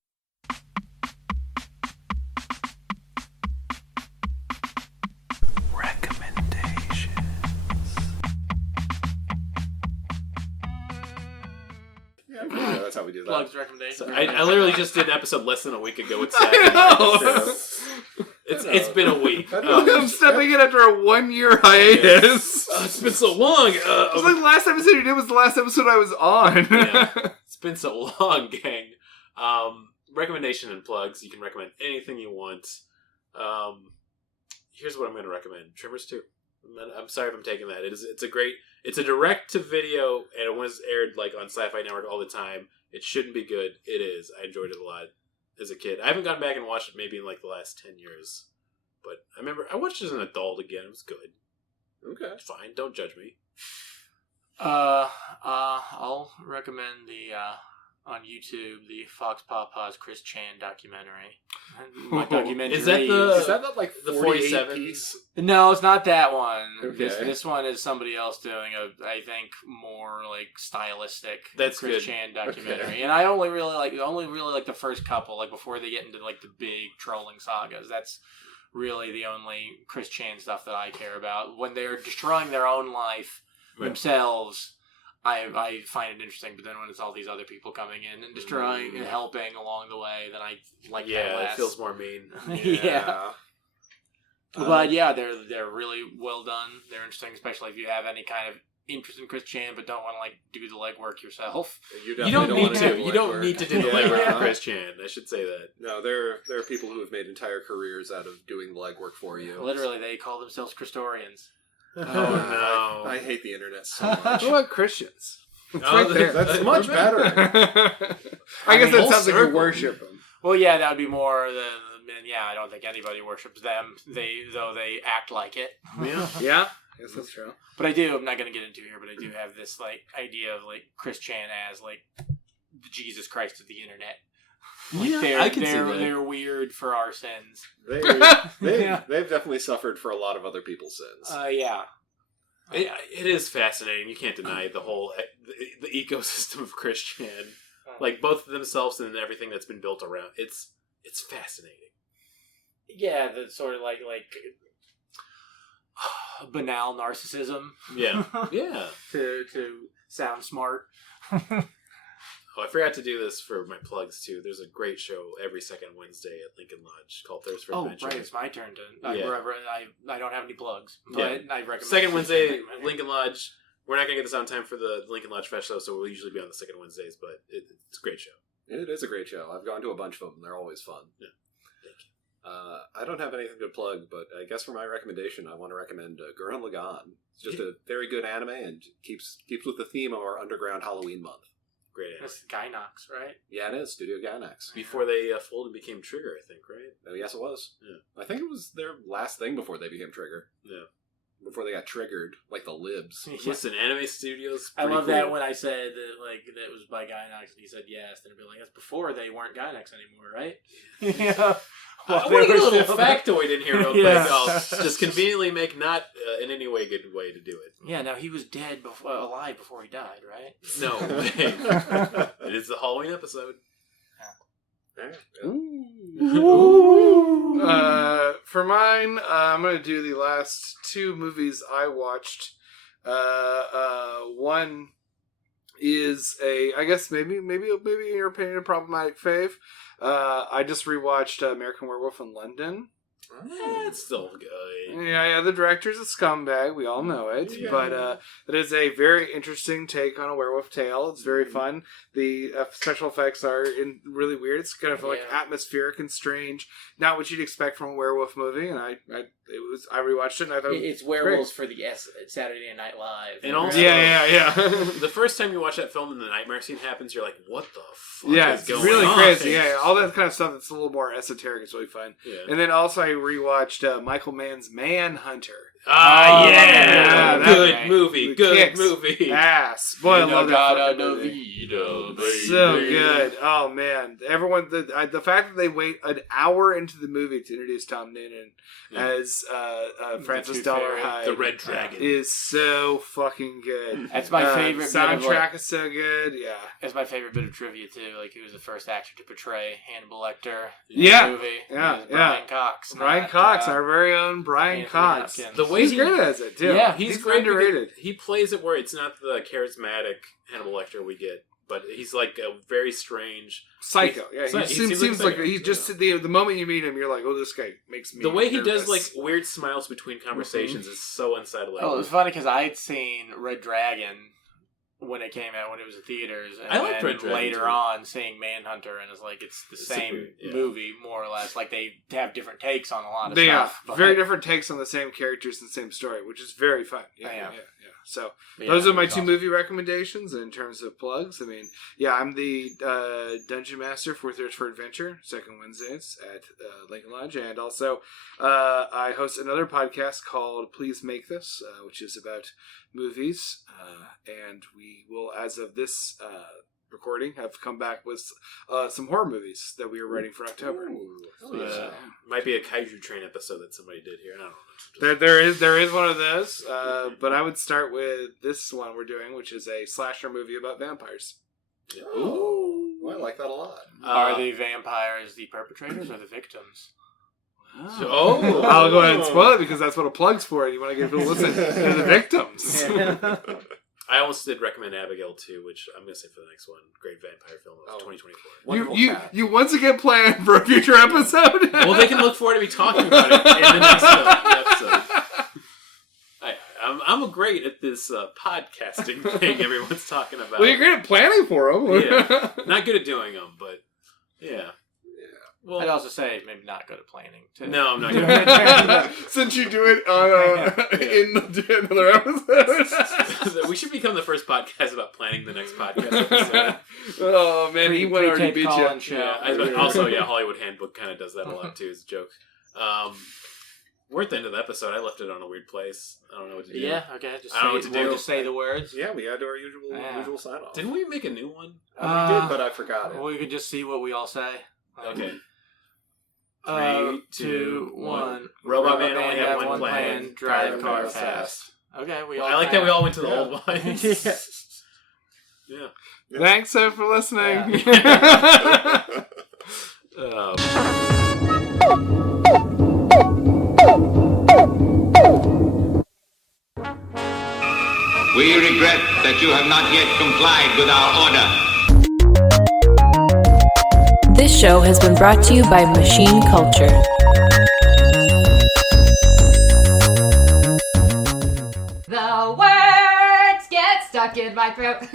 Yeah, that's how we do that. Plugs, recommendations. So I literally just did an episode less than a week ago with Zach. know. It's been a week. I'm stepping in after a 1-year hiatus. It's been so long. It was like the last episode you did was the last episode I was on. Yeah. It's been so long, gang. Recommendation and plugs. You can recommend anything you want. Here's what I'm going to recommend: Tremors 2. I'm sorry if I'm taking that. It's a direct to video, and it was aired like on Sci-Fi Network all the time. It shouldn't be good. It is. I enjoyed it a lot as a kid. I haven't gone back and watched it maybe in like the last 10 years, but I remember I watched it as an adult again. It was good. Okay. It's fine. Don't judge me. I'll recommend on YouTube the Fox Papa's Chris Chan documentary. My documentary Is that Is that like the 48 47 piece? No, it's not that one. Okay. This one is somebody else doing I think more like stylistic That's Chris good. Chan documentary. Okay. And I only really like the first couple, like before they get into like the big trolling sagas. That's really the only Chris Chan stuff that I care about. When they're destroying their own life Right. themselves, I find it interesting, but then when it's all these other people coming in and destroying and helping along the way, then I like that Yeah, less. it feels more mean. Yeah. But yeah, they're really well done. They're interesting, especially if you have any kind of interest in Chris Chan, but don't want to like do the legwork yourself. You definitely don't need wanna to. do You don't legwork. need to do the Yeah. legwork for Chris Chan. I should say that. No, there are people who have made entire careers out of doing the legwork for you. Literally, they call themselves Christorians. Oh no! I hate the internet so What much. about Christians? Oh, right there. That's much better. I guess mean, that sounds like you circle. worship them. Well, yeah, that would be more than. Yeah, I don't think anybody worships them. Though they act like it. Yeah. Yeah, yes, that's true. But I do. I'm not going to get into it here, but I do have this like idea of like Chris Chan as like the Jesus Christ of the internet. Like, Yeah, I can see that. They're weird for our sins. They've definitely suffered for a lot of other people's sins. Yeah. It is fascinating. You can't deny the whole the ecosystem of Chris Chan, like both themselves and everything that's been built around. It's fascinating. Yeah, the sort of like banal narcissism. Yeah, yeah. to sound smart. Oh, I forgot to do this for my plugs too. There's a great show every second Wednesday at Lincoln Lodge called Thirst for Oh, Adventure. right, it's my turn to. Yeah. I don't have any plugs, but Yeah. I recommend Second Wednesday, Lincoln Lodge. We're not gonna get this out in time for the Lincoln Lodge Fest, so we'll usually be on the second Wednesdays. But it's a great show. It is a great show. I've gone to a bunch of them. They're always fun. Yeah. Thank you. I don't have anything to plug, but I guess for my recommendation, I want to recommend Gurren Lagann. It's just a very good anime and keeps with the theme of our underground Halloween month. Great anime. That's Gynox, right? Yeah, it is Studio Gainax. Before they folded and became Trigger, I think, right? Oh, yes, it was. Yeah. I think it was their last thing before they became Trigger. Yeah. Before they got triggered, like the libs. Listen, Anime Studios. I love cool. that when I said that was by Gynox, and he said yes. Then I'd be like, that's before they weren't Gynox anymore, right? Yeah. I want to get a little factoid in here real quick. Yeah. I'll just conveniently make not in any way good way to do it. Yeah, now he was dead alive before he died, right? No. It is the Halloween episode. For mine, I'm going to do the last two movies I watched. One is I guess maybe in your opinion, a problematic fave. I just rewatched American Werewolf in London. It's still good. Yeah, the director's a scumbag. We all know it. Yeah. But it is a very interesting take on a werewolf tale. It's very fun. The special effects are really weird. It's kind of like atmospheric and strange. Not what you'd expect from a werewolf movie. And I rewatched it and I thought it's werewolves for the Saturday Night Live. And also, yeah. The first time you watch that film and the nightmare scene happens, you're like, what the fuck Yeah, is it's going really on? crazy. Yeah, all that kind of stuff that's a little more esoteric is really fun. Yeah. And then also I rewatched Michael Mann's Manhunter. Yeah! that Good movie. Good kicks movie. Ass. Boy, I love that fucking movie. So baby. good. Oh man, everyone. The fact that they wait an hour into the movie to introduce Tom Noonan as Francis Dollar Hyde, the Red Dragon, is so fucking good. That's my favorite. Soundtrack is so good. Yeah, that's my favorite bit of trivia too. Like, he was the first actor to portray Hannibal Lecter in Yeah. the movie. Yeah, It was Brian Cox. Brian Cox, our very own Brian Anthony Cox. Hopkins. The way He's he great as it too. Yeah, he's great. underrated. He plays it where it's not the charismatic Hannibal Lecter we get, but he's like a very strange Psycho. Yeah, He he seems seems like like a he just the moment you meet him, you're like, oh, this guy makes me. the way he nervous. does like weird smiles between conversations is so unsettling. Oh, it was funny because I had seen Red Dragon when it came out, when it was in theaters, and I liked then Red Dragon, later too. on seeing Manhunter, and it's like it's the same movie more or less. Like, they have different takes on a lot of They stuff. are very different takes on the same characters and same story, which is very fun. Yeah. So Yeah, those are my it's two awesome. movie recommendations in terms of plugs. I mean, I'm the Dungeon Master for Thirst for Adventure, second Wednesdays at Lincoln Lodge, and also I host another podcast called Please Make This, which is about movies, and we will, as of this recording, have come back with some horror movies that we are writing for October. Might be a Kaiju Train episode that somebody did here. I don't know. There is one of those, but I would start with this one we're doing, which is a slasher movie about vampires. Ooh, I like that a lot. Are the vampires the perpetrators or the victims? Oh, I'll go ahead and spoil it because that's what a plug's for. You want to get people to listen to the victims. I almost did recommend Abigail too, which I'm going to say for the next one. Great vampire film of 2024. You once again plan for a future episode. Well, they can look forward to me talking about it in the next episode. I'm great at this podcasting thing everyone's talking about. Well, you're great at planning for them. Yeah. Not good at doing them, but yeah. Well, I'd also say maybe not good at planning too. No, I'm not good at Since you do it in another episode. We should become the first podcast about planning the next podcast episode. Oh man, he went already beat you. Yeah, also, Hollywood Handbook kind of does that a lot too as a joke. We're at the end of the episode. I left it on a weird place. I don't know what to do. Yeah, okay. I don't know what to do. Just say the words. Yeah, we had our usual sign off. Didn't we make a new one? We did, but I forgot it. Well, we could just see what we all say. Okay. 3, 2, 1. Robot Man only had one plan. Drive car fast. Okay, we all. I like that we all went to the old ones. Yeah. Thanks for listening. We regret that you have not yet complied with our order. This show has been brought to you by Machine Culture. The words get stuck in my throat.